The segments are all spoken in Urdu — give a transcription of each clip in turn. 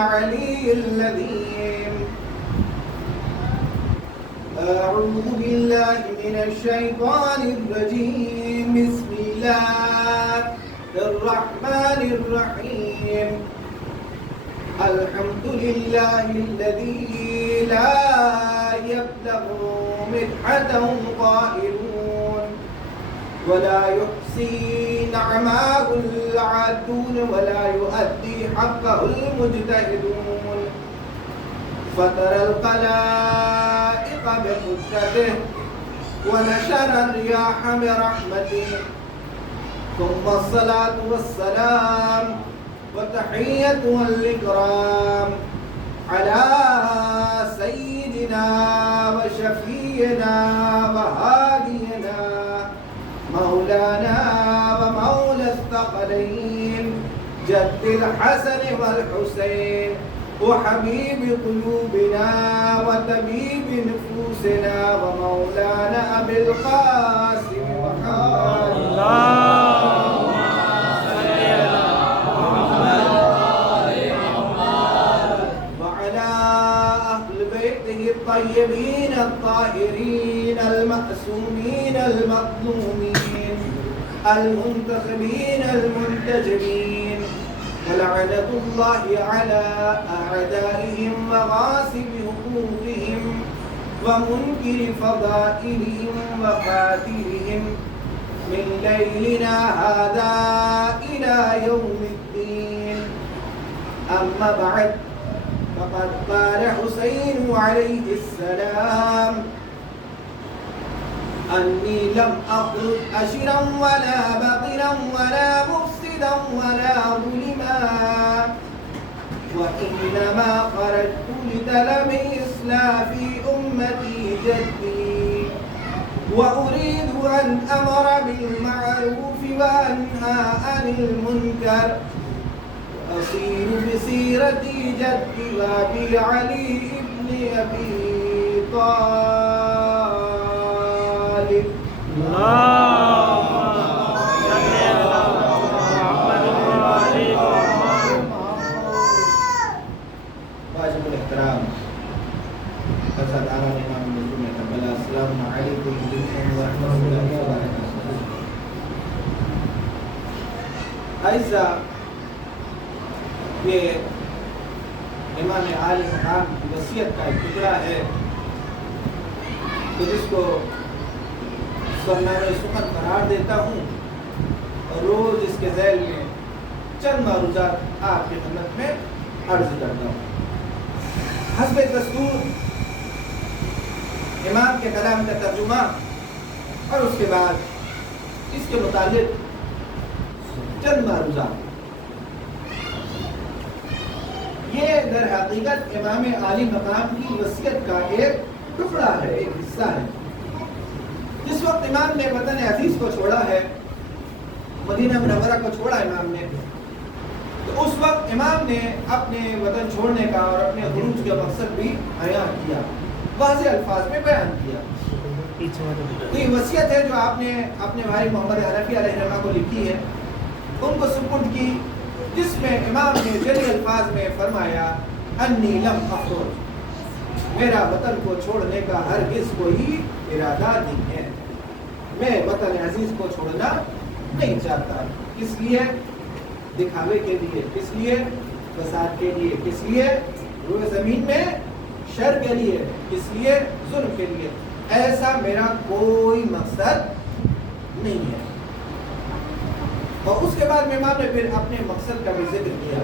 العلي العظيم. أعوذ بالله من الشيطان الرجيم. بسم الله الرحمن الرحيم. الحمد لله الذي لا يبلغ مدحته قائلون ولا يحصي نعماه العادون ولا يؤدي حقه المجتهدون. فطر الخلائق بقدرته ونشر الرياح برحمته. ثم الصلاة والسلام والتحية والإكرام على سيدنا وشفينا وهادينا مولانا ومولى الثقلين جد الحسن والحسين وحبيب قلوبنا وطبيب نفوسنا ومولانا أبي القاسم محمد. الطيبين الطاهرين المأسومين المظلومين المنتخبين المنتجبين. ولعنة الله على أعدائهم وغاصب حقوقهم ومنكر فضائلهم وقاتلهم من ليلنا هذا إلى يوم الدين. أما بعد، فقد قال حسين عليه السلام: أني لم أخرج أشرا ولا بطرا ولا مفسدا ولا ظلما، وإنما خرجت لطلب إصلاح أمتي جدي، وأريد أن أمر بالمعروف وأنهى عن المنكر، أصير بسيرتي جدي وأبي علي ابن أبي طالب. واجب الاحترام حضرات امام مسلم کربلا، السلام علیکم ورحمۃ اللہ وبرکاتہ. اعزاء، یہ امام عالی مقام کی وصیت کا ایک ٹکڑا ہے تو جس کو سنامِ سخن قرار دیتا ہوں اور روز اس کے ذیل میں چند معروضات آپ کی خدمت میں عرض کرتا ہوں. حسب دستور امام کے کلام کا ترجمہ اور اس کے بعد اس کے متعلق چند معروضات. یہ در حقیقت امام عالی مقام کی وصیت کا ایک ٹکڑا ہے، ایک حصہ ہے. جس وقت امام نے وطن عزیز کو چھوڑا ہے، مدینہ منورہ کو چھوڑا امام نے، تو اس وقت امام نے اپنے وطن چھوڑنے کا اور اپنے خروج کا مقصد بھی بیان کیا، واضح الفاظ میں بیان کیا. تو یہ وصیت ہے جو آپ نے اپنے بھائی محمد حنفی علیہ الرحمہ کو لکھی ہے، ان کو سپرد کی، جس میں امام نے جلی الفاظ میں فرمایا: انی لم اخرج، میرا وطن کو چھوڑنے کا ہرگز کوئی ارادہ نہیں ہے، میں وطن عزیز کو چھوڑنا نہیں چاہتا. کس لیے؟ دکھاوے کے لیے. کس لیے؟ فساد کے لیے. کس لیے؟ روئے زمین میں شر کے لیے. کس لیے؟ ظلم کے لیے. ایسا میرا کوئی مقصد نہیں ہے. اور اس کے بعد امام نے پھر اپنے مقصد کا بھی ذکر کیا.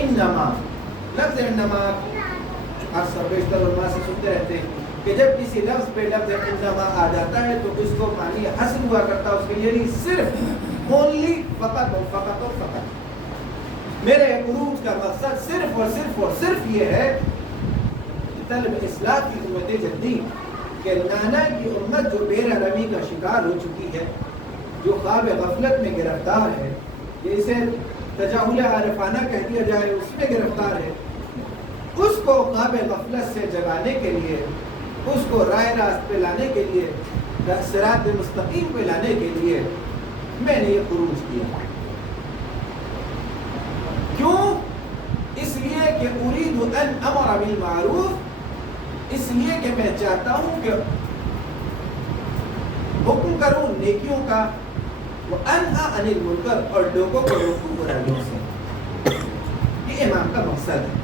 انما، لفظ انما اکثر بیشتر علماء سے سنتے رہتے ہیں کہ جب کسی لفظ پہ لفظ انما آ جاتا ہے تو اس کو معنی حاصل ہوا کرتا ہے اس کے لیے نہیں، صرف اونلی، فقط اور فقط اور فقط. میرے عروج کا مقصد صرف اور صرف اور صرف یہ ہے کہ طلب اصلاح کی امت جدی، کہ نانا کی امت جو بے رحمی کا شکار ہو چکی ہے، جو خواب غفلت میں گرفتار ہے، یہ اسے تجاہل عارفانہ کہہ دیا جائے، اس میں گرفتار ہے، اس کو خواب غفلت سے جگانے کے لیے، اس کو رائے راست پہ لانے کے لیے، صراط مستقیم پہ لانے کے لیے میں نے یہ خروج کیا. کیوں؟ ان امر بالمعروف، اس لیے کہ میں چاہتا ہوں کہ حکم کروں نیکیوں کا، وانہا عن المنکر، اور لوگوں کو روکوں برائیوں سے۔ یہ امام کا مقصد ہے۔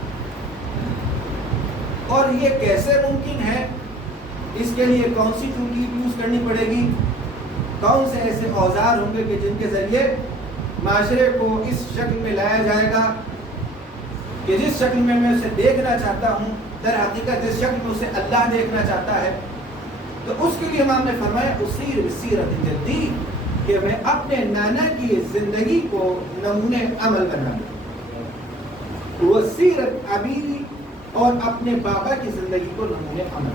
اور یہ کیسے ممکن ہے؟ اس کے لیے کون سی ٹول یوز کرنی پڑے گی؟ کون سے ایسے اوزار ہوں گے کہ جن کے ذریعے معاشرے کو اس شکل میں لایا جائے گا کہ جس شکل میں میں اسے دیکھنا چاہتا ہوں، در حقیقت جس شکل میں اسے اللہ دیکھنا چاہتا ہے؟ تو اس کے لیے امام نے فرمایا اسیر بسیرت جدی، کہ میں اپنے نانا کی زندگی کو نمونے عمل بنا لوں، وہ سیرت ابی، اور اپنے بابا کی زندگی کو نمونے عمل۔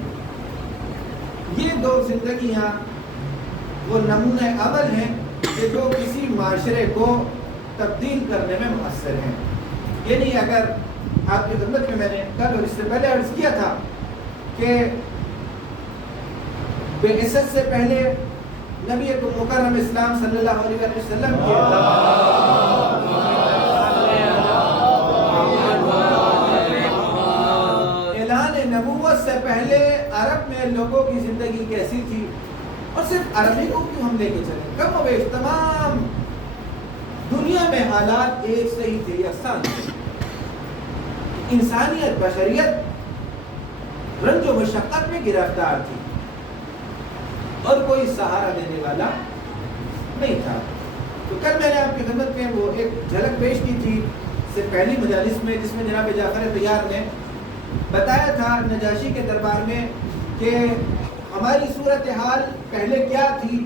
یہ دو زندگیاں وہ نمونہ عمل ہیں کہ جو کسی معاشرے کو تبدیل کرنے میں مؤثر ہیں۔ یعنی اگر آپ کی خدمت میں نے کل اور اس سے پہلے عرض کیا تھا کہ بعثت سے پہلے نبی مکرم اسلام صلی اللہ علیہ وسلم کے اعلان نبوت سے پہلے عرب میں لوگوں کی زندگی کیسی تھی، اور صرف عربی کو کیوں ہم لے کے چلیں، کم و بیش تمام دنیا میں حالات ایک سے ہی تھے، یکساں تھے۔ انسانیت، بشریت رنج و مشقت میں گرفتار تھی اور کوئی سہارا دینے والا نہیں تھا۔ تو کل میں نے آپ کی خدمت میں وہ ایک جھلک پیش کی تھی سے پہلی مجالس میں، جس میں جناب جعفر طیار نے بتایا تھا نجاشی کے دربار میں کہ ہماری صورتحال پہلے کیا تھی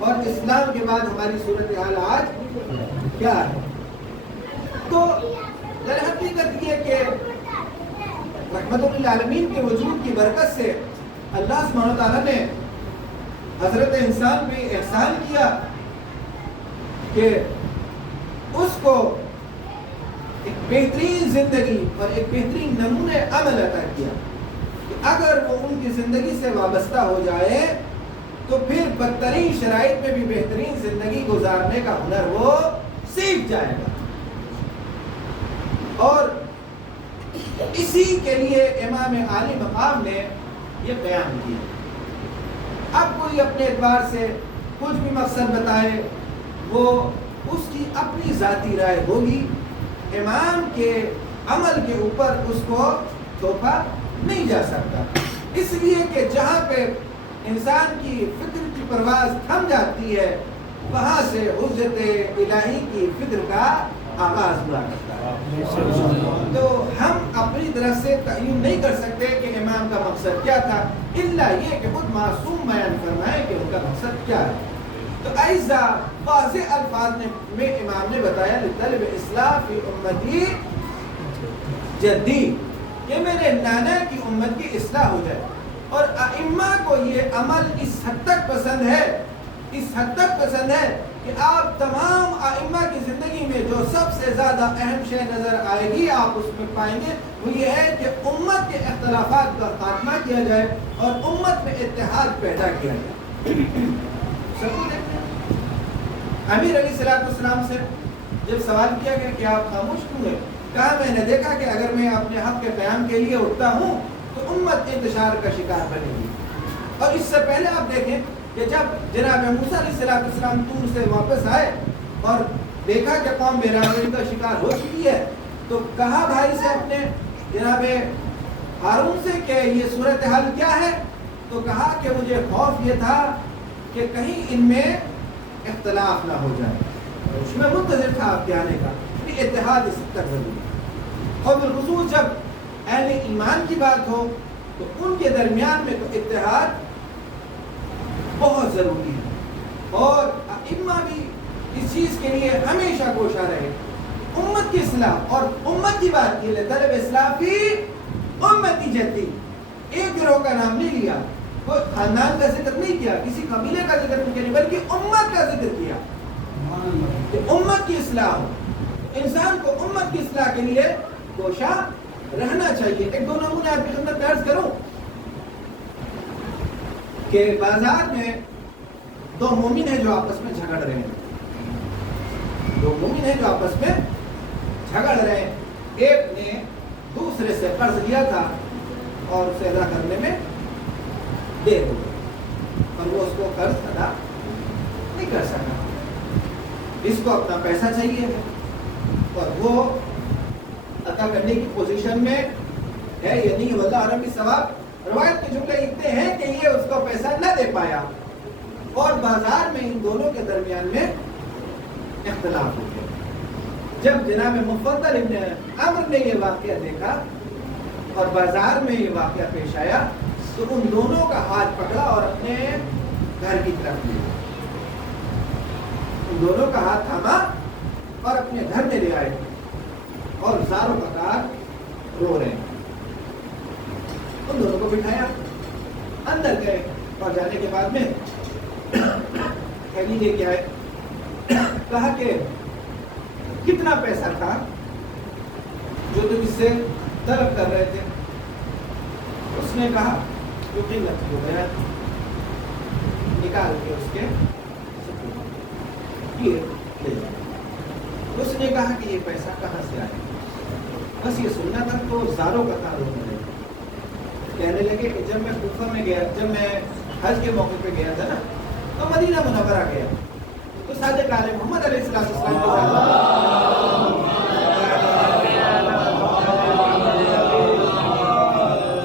اور اسلام کے بعد ہماری صورتحال آج کیا ہے۔ تو در حقیقت یہ کہ رحمت للعالمین کے وجود کی برکت سے اللہ سبحانہ وتعالیٰ نے حضرت انسان پہ احسان کیا کہ اس کو ایک بہترین زندگی اور ایک بہترین نمونہ عمل عطا کیا کہ اگر وہ ان کی زندگی سے وابستہ ہو جائے تو پھر بدترین شرائط میں بھی بہترین زندگی گزارنے کا ہنر وہ سیکھ جائے گا۔ اور اسی کے لیے امام عالی مقام نے یہ بیان کیا۔ اب کوئی اپنے اعتبار سے کچھ بھی مقصد بتائے، وہ اس کی اپنی ذاتی رائے ہوگی، امام کے عمل کے اوپر اس کو تھوپا نہیں جا سکتا، اس لیے کہ جہاں پہ انسان کی فکر کی پرواز تھم جاتی ہے وہاں سے حجت الہی کی فکر کا آغاز ہوا کرتا ہے۔ تو ہم اپنی طرف سے تعین نہیں کر سکتے کہ امام کا مقصد کیا تھا، الا یہ کہ خود معصوم بیان فرمائے کہ ان کا مقصد کیا ہے۔ تو ایسا واضح الفاظ میں امام نے بتایا لطلب اصلاح فی امتی جدی، کہ میرے نانا کی امت کی اصلاح ہو جائے۔ اور ائمہ کو یہ عمل اس حد تک پسند ہے، اس حد تک پسند ہے کہ آپ تمام ائمہ کی زندگی میں جو سب سے زیادہ اہم شے نظر آئے گی آپ اس میں پائیں گے، وہ یہ ہے کہ امت کے اختلافات کا خاتمہ کیا جائے اور امت میں اتحاد پیدا کیا جائے۔ امیر علیہ السلام سے جب سوال کیا گیا کہ آپ خاموش کیوں ہیں، کہا میں نے دیکھا کہ اگر میں اپنے حق کے قیام کے لیے اٹھتا ہوں تو امت انتشار کا شکار بنے گی۔ اور اس سے پہلے آپ دیکھیں کہ جب جناب موسیٰ علیہ السلام طور سے واپس آئے اور دیکھا کہ قوم برابری کا شکار ہو چکی ہے، تو کہا بھائی سے اپنے جناب ہارون سے کہ یہ صورتحال کیا ہے، تو کہا کہ مجھے خوف یہ تھا کہ کہیں ان میں اختلاف نہ ہو جائے، اس میں منتظر تھا آپ کے آنے کا، کہ اتحاد اس تک ضروری ہے۔ اور بالخصوص جب اہل ایمان کی بات ہو تو ان کے درمیان میں تو اتحاد بہت ضروری ہے، اور ائمہ بھی اس چیز کے لیے ہمیشہ کوشاں رہے۔ امت کی اصلاح اور امت کی بات کی طلب اصلاح فی امتی جدی، ایک گروہ کا نام نہیں لیا، کوئی خاندان کا ذکر نہیں کیا، کسی قبیلے کا ذکر نہیں کیا، بلکہ امت کا ذکر کیا کہ امت کی اصلاح ہو۔ انسان کو امت کی اصلاح کے لیے کوشاں رہنا چاہیے۔ ایک دو نمونے آپ کی خدمت میں عرض کروں کہ بازار میں دو مومن ہیں جو آپس میں جھگڑ رہے ہیں، دو مومن ہیں جو آپس میں جھگڑ رہے ہیں، ایک نے دوسرے سے قرض لیا تھا اور اسے ادا کرنے میں دیر ہو گئی اور وہ اس کو قرض ادا نہیں کر سکا. اس کو اپنا پیسہ چاہیے ہے اور وہ ادا کرنے کی پوزیشن میں ہے یا نہیں, واللہ عالم بالصواب. روایت کے جملے اتنے ہیں کہ یہ اس کو پیسہ نہ دے پایا اور بازار میں ان دونوں کے درمیان میں اختلاف ہو گیا. جب جناب مفضل ابن عمر نے یہ واقعہ دیکھا اور بازار میں یہ واقعہ پیش آیا تو ان دونوں کا ہاتھ پکڑا اور اپنے گھر کی طرف لیا. ان دونوں کا ہاتھ تھاما اور اپنے گھر میں لے آئے اور زاروں قطار رو رہے ہیں. ان دونوں کو بٹھایا, اندر گئے اور جانے کے بعد میں تھیلی لے کے آئے. کہا کہ کتنا پیسہ تھا جو تم اس سے طلب کر رہے تھے؟ اس نے کہا جو قیمت ہو گیا. نکال کے اس کے یہ لے جاؤ. اس نے کہا کہ یہ پیسہ کہاں سے آیا؟ بس یہ سننا تھا تو زاروں کا تعلق ہے. کہنے لگے کہ جب میں کوفہ میں گیا, جب میں حج کے موقع پہ گیا تھا نا, تو مدینہ منورہ گیا تو صادق عالم محمد علیہ السلام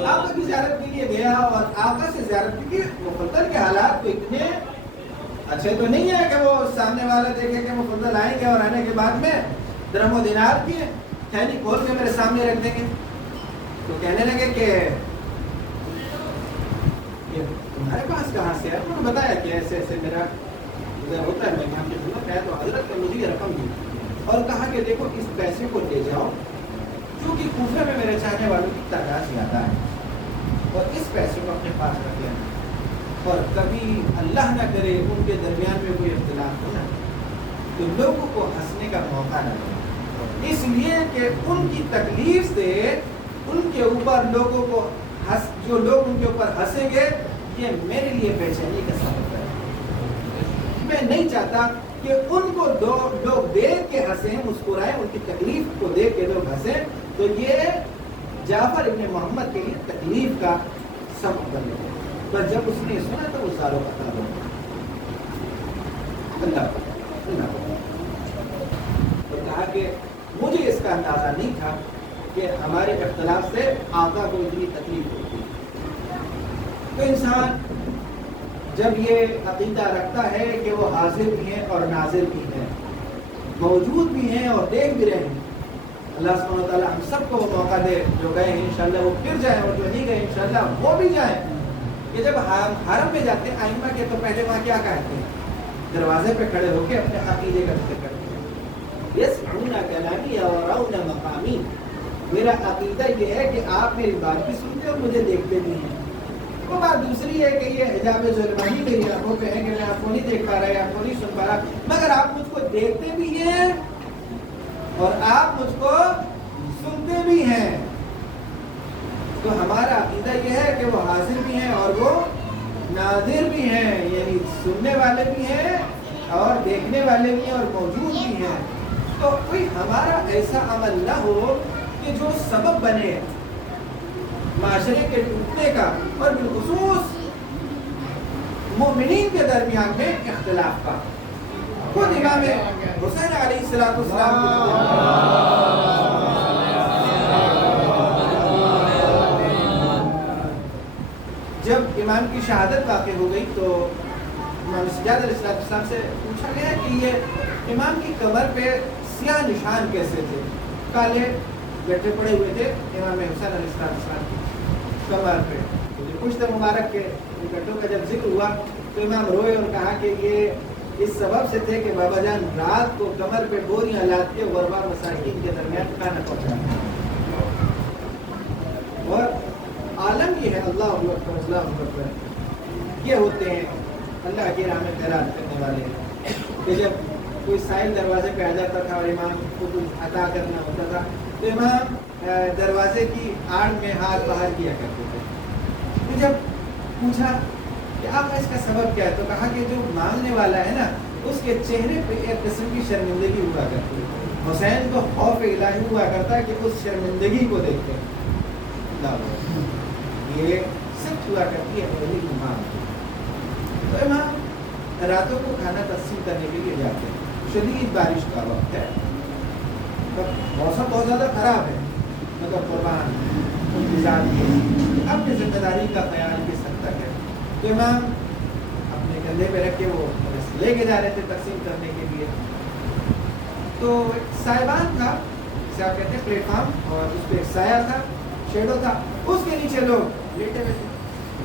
آقا کی زیارت کے لیے گیا اور آقا سے زیارت کی کہ مفضل کے حالات تو اتنے اچھے تو نہیں ہے کہ وہ سامنے والا دیکھے کہ مفضل آئیں گے اور آنے کے بعد میں درہم و دینار کی تھیلی کھول کے میرے سامنے رکھ دیں گے. تو کہنے لگے کہ تمہارے پاس کہاں سے ہے؟ انہوں نے بتایا کہ ایسے ایسے میرا ادھر ہوتا ہے, میں یہاں کی خدمت ہے. تو حضرت نے مجھے رقم دی اور کہا کہ دیکھو اس پیسے کو لے جاؤ کیونکہ کوفہ میں میرے چاہنے والوں کی تعداد زیادہ ہے اور اس پیسے کو اپنے پاس رکھ لینا اور کبھی اللہ نہ کرے ان کے درمیان میں کوئی اختلاف ہو نا تو لوگوں کو ہنسنے کا موقع نہ ملے, اس لیے کہ ان کی تکلیف سے ان کے اوپر لوگوں کو جو لوگ ان کے اوپر ہنسیں گے یہ میرے لیے بے چینی کا سبب ہے. میں نہیں چاہتا کہ ان کو لوگ دیکھ کے ہنسیں, مسکرائیں, ان کی تکلیف کو دیکھ کے لوگ ہنسیں تو یہ جعفر ابن محمد کے لیے تکلیف کا سبب بنے. پر جب اس نے سنا تو وہ ساروں کا تعلق اللہ اور کہا کہ مجھے اس کا اندازہ نہیں تھا کہ ہمارے اختلاف سے آقا کو اتنی تکلیف ہوتی. تو انسان جب یہ عقیدہ رکھتا ہے کہ وہ حاضر بھی ہیں اور ناظر بھی ہیں, موجود بھی ہیں اور دیکھ بھی رہے ہیں, اللہ سبحانہ وتعالیٰ ہم سب کو وہ موقع دے جو گئے ہیں انشاءاللہ وہ پھر جائیں اور جو نہیں گئے انشاءاللہ وہ بھی جائیں. کہ جب حرم میں جاتے ہیں ائمہ کے تو پہلے وہاں کیا کہتے ہیں؟ دروازے پہ کھڑے ہو کے اپنے عقیدے کا ذکر کرتے ہیں. یسمعون کلامی ویرون مقامی. میرا عقیدہ یہ ہے کہ آپ میری بات بھی سنتے اور مجھے دیکھتے بھی ہیں. وہ بات دوسری ہے کہ یہ حجاب ظلمانی میری آنکھوں پہ ہے کہ میں آپ کو نہیں دیکھ پا رہا یا آپ کو نہیں سن پا رہا, مگر آپ مجھ کو دیکھتے بھی ہیں اور آپ مجھ کو سنتے بھی ہیں. تو ہمارا عقیدہ یہ ہے کہ وہ حاضر بھی ہیں اور وہ ناظر بھی ہیں, یعنی سننے والے بھی ہیں اور دیکھنے والے بھی ہیں اور موجود بھی ہیں. تو کوئی ہمارا ایسا عمل نہ ہو کہ جو سبب بنے معاشرے کے ٹوٹنے کا اور بالخصوص مومنین کے درمیان میں اختلاف کا. خود امام حسین علیہ السلام جب امام کی شہادت واقع ہو گئی تو امام سجاد علیہ السلام سے پوچھا گیا کہ یہ امام کی کمر پہ سیاہ نشان کیسے تھے؟ کالے گٹھے پڑے ہوئے تھے امام حسین علیہ السلام کی کمر پہ. پشت مبارک کے گٹھوں کا جب ذکر ہوا تو امام روئے اور کہا کہ یہ اس سبب سے تھے کہ بابا جان رات کو کمر پہ بوریاں لاد کے غربا مساکین کے درمیان کھانا پہنچاتے. اور عالم یہ ہے اللہ اکبر اللہ اکبر یہ ہوتے ہیں اللہ کی راہ میں خیرات کرنے والے کہ جب کوئی سائل دروازے پہ آ جاتا تھا اور امام کو کچھ عطا کرنا ہوتا تھا تو امام دروازے کی آڑ میں ہاتھ باہر کیا کرتے تھے. تو جب پوچھا کہ آپ اس کا سبب کیا ہے تو کہا کہ جو مانگنے والا ہے نا اس کے چہرے پہ ایک قسم کی شرمندگی ہوا کرتی ہے. حسین کو خوف الہی ہوا کرتا ہے کہ اس شرمندگی کو دیکھ کے یہ صرف ہوا کرتی ہے میری امام. تو امام راتوں کو کھانا تقسیم کرنے کے لیے جاتے ہیں. شدید بارش کا وقت ہے, موسم بہت زیادہ خراب ہے, مگر قربان انتظار کیے اپنی ذمہ داری کا خیال کس حد تک ہے. تو امام اپنے کندھے پہ رکھ کے وہ لے کے جا رہے تھے تقسیم کرنے کے لیے. تو ایک سائبان تھا جسے آپ کہتے ہیں پلیٹ فارم, اور اس پہ ایک سایہ تھا, شیڈو تھا, اس کے نیچے لوگ لیٹے ہوئے تھے.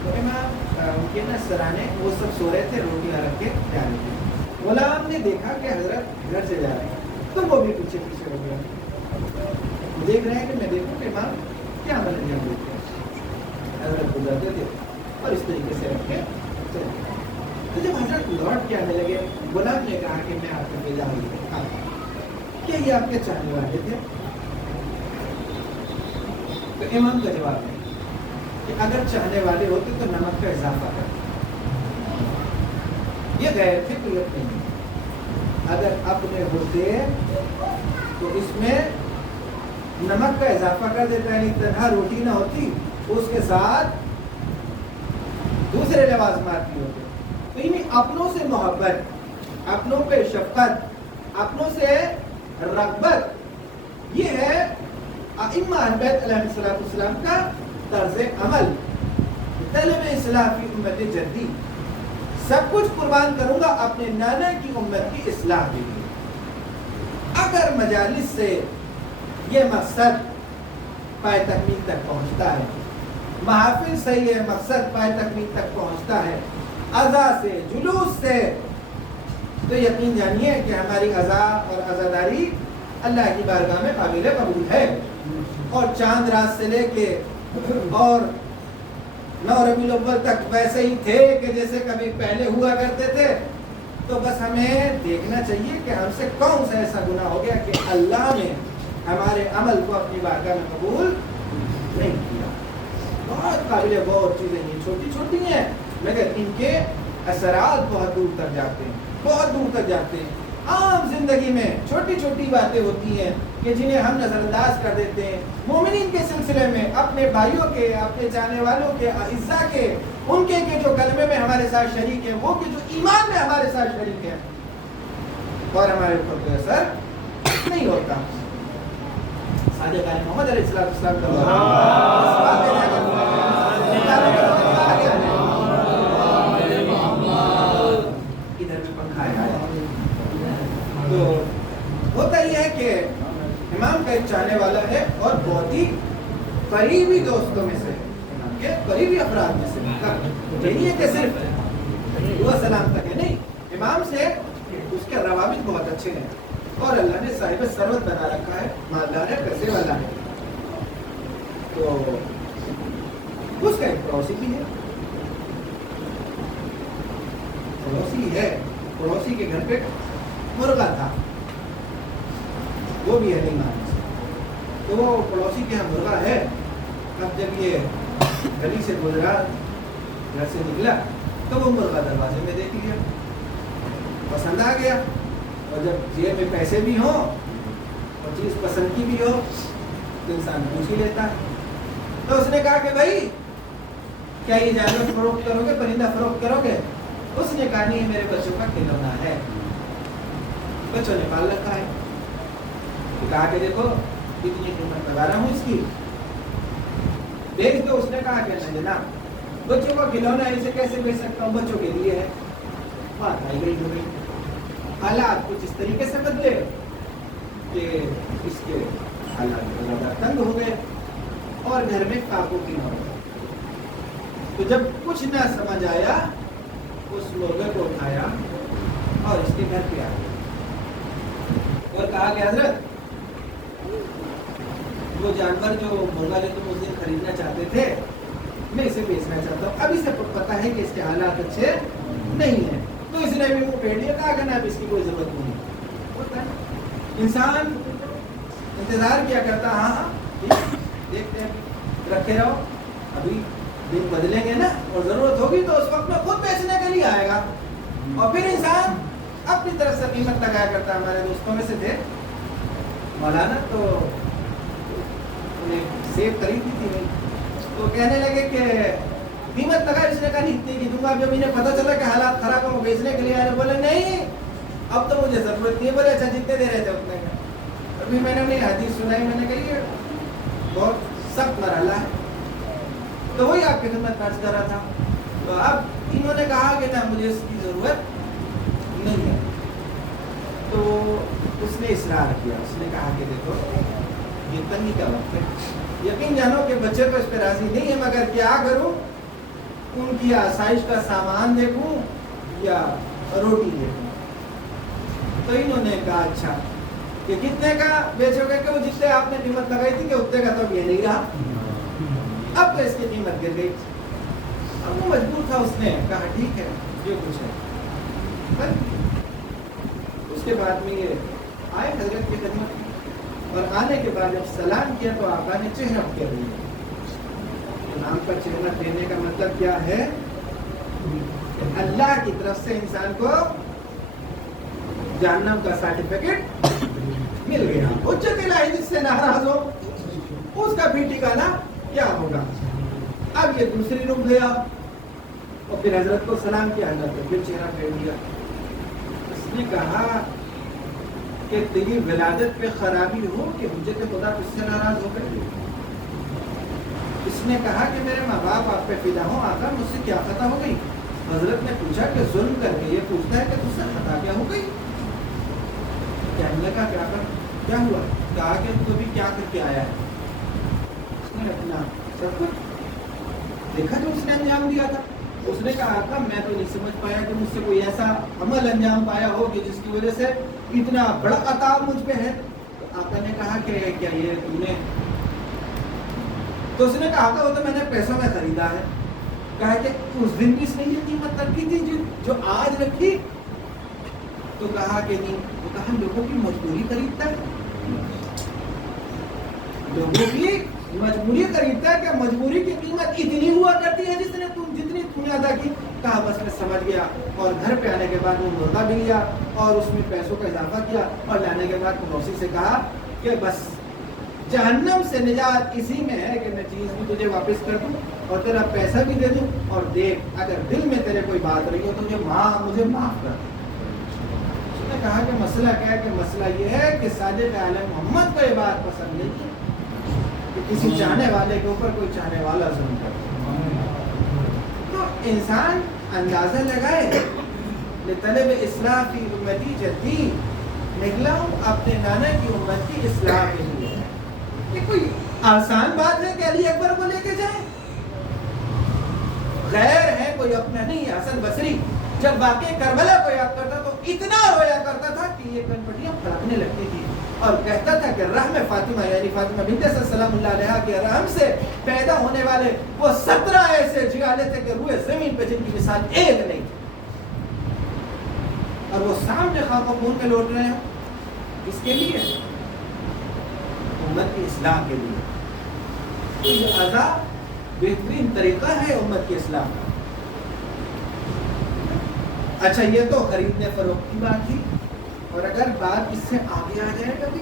تو امام ان کے نا سرانے وہ سب سو رہے تھے, روٹیاں رکھ کے جا رہے تھے. غلام نے دیکھا کہ حضرت گھر سے جا رہے ہیں, تو وہ بھی پیچھے پیچھے ہو گیا. دیکھ رہے ہیں کہ میں دیکھوں کہ امام کیا عمل انجام دیتے ہیں. حضرت گزرتے تھے اور اس طریقے سے رکھ کے چلے گئے. تو جب حضرت لوٹ کے آنے لگے, غلام نے کہا کہ میں آپ کو بھیجا ہوں, کیا یہ آپ کے چاہنے والے تھے؟ تو امام کا جواب ہے کہ اگر چاہنے والے ہوتے تو نمک کا اضافہ کرتے. یہ غیر فکریت نہیں. اگر اپنے ہوتے تو اس میں نمک کا اضافہ کر دیتا, یعنی تنہا روٹی نہ ہوتی, اس کے ساتھ دوسرے لوازمات بھی ہوتے. تو یعنی اپنوں سے محبت, اپنوں پہ شفقت, اپنوں سے رغبت, یہ ہے ائمہ اہل بیت علیہ السلام کا طرز عمل. طلب اصلاح فی امت جدی, سب کچھ قربان کروں گا اپنے نانا کی امت کی اصلاح کے لیے. اگر مجالس سے یہ مقصد پائے تکمیل تک پہنچتا ہے, محافل سے یہ مقصد پائے تکمیل تک پہنچتا ہے, عزا سے, جلوس سے, تو یقین جانیے کہ ہماری عزا اور عزاداری اللہ کی بارگاہ میں قابل قبول ہے. اور چاند رات سے لے کے اور 9 ربیع الاول تک ویسے ہی تھے کہ جیسے کبھی پہلے ہوا کرتے تھے. تو بس ہمیں دیکھنا چاہیے کہ ہم سے کون سا ایسا گناہ ہو گیا کہ اللہ نے ہمارے عمل کو اپنی بارگاہ میں قبول نہیں کیا. بہت قابل غور چیزیں یہ چھوٹی چھوٹی ہیں, مگر ان کے اثرات بہت دور تک جاتے ہیں, بہت دور تک جاتے ہیں. عام زندگی میں چھوٹی چھوٹی باتیں ہوتی ہیں کہ جنہیں ہم نظر انداز کر دیتے ہیں. مومنین کے سلسلے میں اپنے بھائیوں کے, اپنے جانے والوں کے, اعزاء کے, ان کے جو کلمے میں ہمارے ساتھ شریک ہیں, وہ کہ جو ایمان میں ہمارے ساتھ شریک ہیں, اور ہمارے اوپر کوئی اثر نہیں ہوتا. صادق محمد علیہ السلام ادھر بھی پنکھا ہے. تو ہوتا یہ ہے کہ امام کا ایک چاہنے والا ہے اور بہت ہی قریبی دوستوں میں سے, امام کے قریبی افراد میں سے. نہیں ہے کہ صرف دعا سلام تک ہے, نہیں, امام سے اس کے روابط بہت اچھے ہیں, اور اللہ نے صاحب ثروت بنا رکھا ہے, مالدار ہے, پیسے والا ہے. تو اس کا ایک پڑوسی بھی ہے, پڑوسی ہے, پڑوسی کے گھر پہ مرغا تھا, وہ بھی ہے نہیں ماننے سے. تو وہ پڑوسی کے یہاں مرغا ہے. اب جب یہ گلی سے گزرا, گھر سے نکلا, تو وہ مرغا دروازے میں دیکھ لیا, پسند آ گیا. اور جب جیب میں پیسے بھی ہوں اور چیز پسند کی بھی ہو تو انسان پوچھ ہی لیتا ہے. تو اس نے کہا کہ بھائی کیا یہ جانور فروخت کرو گے, پرندہ فروخت کرو گے؟ اس نے کہا نہیں, میرے بچوں کا کھلونا ہے, بچوں نے پال رکھا ہے. کہا کہ دیکھو اتنی قیمت لگا رہا ہوں اس کی, بیچ دو. اس نے کہا کہ نہیں جناب, بچوں کا کھلونا ہے, اسے کیسے بیچ سکتا ہوں, بچوں کے لیے ہے. بات آئی گئی ہو گئی. حالات کچھ اس طریقے سے بدلے کہ اس کے حالات زیادہ تنگ ہو گئے اور گھر میں کاکو کی نہ ہو گئی. تو جب کچھ نہ سمجھ آیا, اس مرغے کو اٹھایا اور اس کے گھر پہ آ گیا اور کہا کہ حضرت وہ جانور جو مرغا جو تم اس دن خریدنا چاہتے تھے, میں اسے بیچنا چاہتا ہوں. ابھی سے پتا ہے کہ اس کے حالات اچھے نہیں ہیں. تو اس نے بھی وہ پھیر لیا, کہا کہ نا اب اس کی کوئی ضرورت نہیں. ہوتا ہے انسان انتظار کیا کرتا, ہاں ہاں دیکھتے ہیں, رکھے رہو, ابھی دن بدلیں گے نا, اور ضرورت ہوگی تو اس وقت میں خود بیچنے کے لیے آئے گا. اور پھر انسان اپنی طرف سے قیمت لگایا کرتا. ہمارے دوستوں میں سے تھے مولانا تو انہیں سیب خریدی تھی تو کہنے لگے کہ قیمت لگا. اس نے کہا نہیں اتنے کی دوں گا. جب انہیں پتہ چلا کہ حالات خراب ہے وہ بیچنے کے لیے آئے بولے نہیں اب تو مجھے ضرورت نہیں ہے. بولے اچھا جتنے دے رہے تھے اتنے کا. ابھی میں نے انہیں حدیث سنائی. میں نے کہی یہ بہت سخت مرحلہ ہے تو وہی آپ کی خدمت میں عرض کر رہا تھا. تو اب انہوں نے کہا کہ نہ مجھے اس کی ضرورت نہیں ہے. تو اس نے اصرار کیا. اس نے کہا کہ دیکھو یہ تنگی کا وقت ہے. یقین جانو کہ بچے تو اس پہ راضی نہیں ہے مگر کیا کروں ان کی آسائش کا سامان دیکھوں یا روٹی دیکھوں. تو انہوں نے کہا اچھا کہ کتنے کا بیچو گے. کہ وہ جتنے آپ نے قیمت لگائی تھی کہ اتنے کا تو یہ نہیں رہا. اب تو اس کی قیمت گر گئی. اب وہ مجبور تھا. اس نے کہا ٹھیک ہے جو کچھ ہے. اس کے بعد میں یہ آئے حضرت کی خدمت اور آنے کے بعد جب سلام کیا تو آقا نے چہرہ کیا دیا. نام کا چہرہ دینے کا مطلب کیا ہے کہ اللہ کی طرف سے انسان کو جہنم کا سرٹیفکیٹ مل گیا. حجت الہی جس سے ناراض ہو اس کا بھی ٹھکانہ کیا ہوگا. اب یہ دوسری روم گیا اور پھر حضرت کو سلام کیا. حضرت کو پھر چہرہ پھیر دیا. اس نے کہا کہ تیری ولادت پہ خرابی ہو کہ حجت خدا تجھ سے ناراض ہو گئی. اس نے کہا کہ میرے ماں باپ آپ پہ فدا ہوں. آقا مجھ سے کیا خطا ہو گئی. حضرت نے پوچھا کہ ظلم کر کے یہ پوچھتا ہے کہ تجھ سے خطا کیا ہو گئی. کہنے لگا کیا ہوا. کہا کہ تو بھی کیا کر کے آیا ہے. اس نے اپنا سب کچھ دیکھا جو اس نے انجام دیا تھا. اس نے کہا آقا میں تو نہیں سمجھ پایا کہ مجھ سے کوئی ایسا عمل انجام پایا ہو کہ جس کی وجہ سے اتنا بڑا عطاب مجھ پہ ہے. تو آقا نے کہا کہ کیا یہ تم نے. تو اس نے کہا وہ تو میں نے پیسوں میں خریدا ہے. کہا کہ اس دن بھی اس نے یہ قیمت رکھی تھی جو آج رکھی. تو کہا کہ نہیں. تو کہا لوگوں کی مجبوری خریدتا ہے. لوگوں کی مجبوری خریدتا ہے کہ مجبوری کی قیمت اتنی ہوا کرتی ہے جتنی تم نے ادا کی. کہا بس میں سمجھ گیا. اور گھر پہ آنے کے بعد وہ مردہ بھی لیا اور اس میں پیسوں کا اضافہ کیا اور لانے کے بعد پڑوسی سے کہا کہ بس جہنم سے نجات اسی میں ہے کہ میں چیز بھی تجھے واپس کر دوں اور تیرا پیسہ بھی دے دوں. اور دیکھ اگر دل میں تیرے کوئی بات رہی ہو تو مجھے معاف کر. اس نے کہا کہ مسئلہ کیا ہے. کہ مسئلہ یہ ہے کہ صادق عالم محمد کو یہ بات پسند نہیں ہے کہ کسی چاہنے والے کے اوپر کوئی چاہنے والا ظلم کرے. تو انسان اندازہ لگائے لطلب اصلاح فی امتی جدی. نکلا ہوں اپنے نانا کی امت کی اصلاح کے لیے. یہ کوئی آسان بات ہے کہ علی اکبر کو لے کے جائیں. غیر ہے کوئی اپنا نہیں. حسن بصری جب واقع کربلا کو یاد کرتا تو اتنا رویا کرتا تھا کہ یہ کنپٹیاں پھڑکنے لگتی تھی اور کہتا تھا کہ رحم فاطمہ یعنی فاطمہ بنت اسد سلام اللہ علیہا کے رحم سے پیدا ہونے والے وہ 17 ایسے جگالے تھے کہ روئے زمین پہ جن کی مثال ایک نہیں. اور وہ سامنے خاک و خون میں لوٹ رہے ہیں. اس کے لیے امت کی اصلاح کے لیے. یہ عذاب بہترین طریقہ ہے امت کی اصلاح کا. اچھا یہ تو خریدنے فروخت کی بات تھی. اور اگر بات اس سے آگے آ جائے کبھی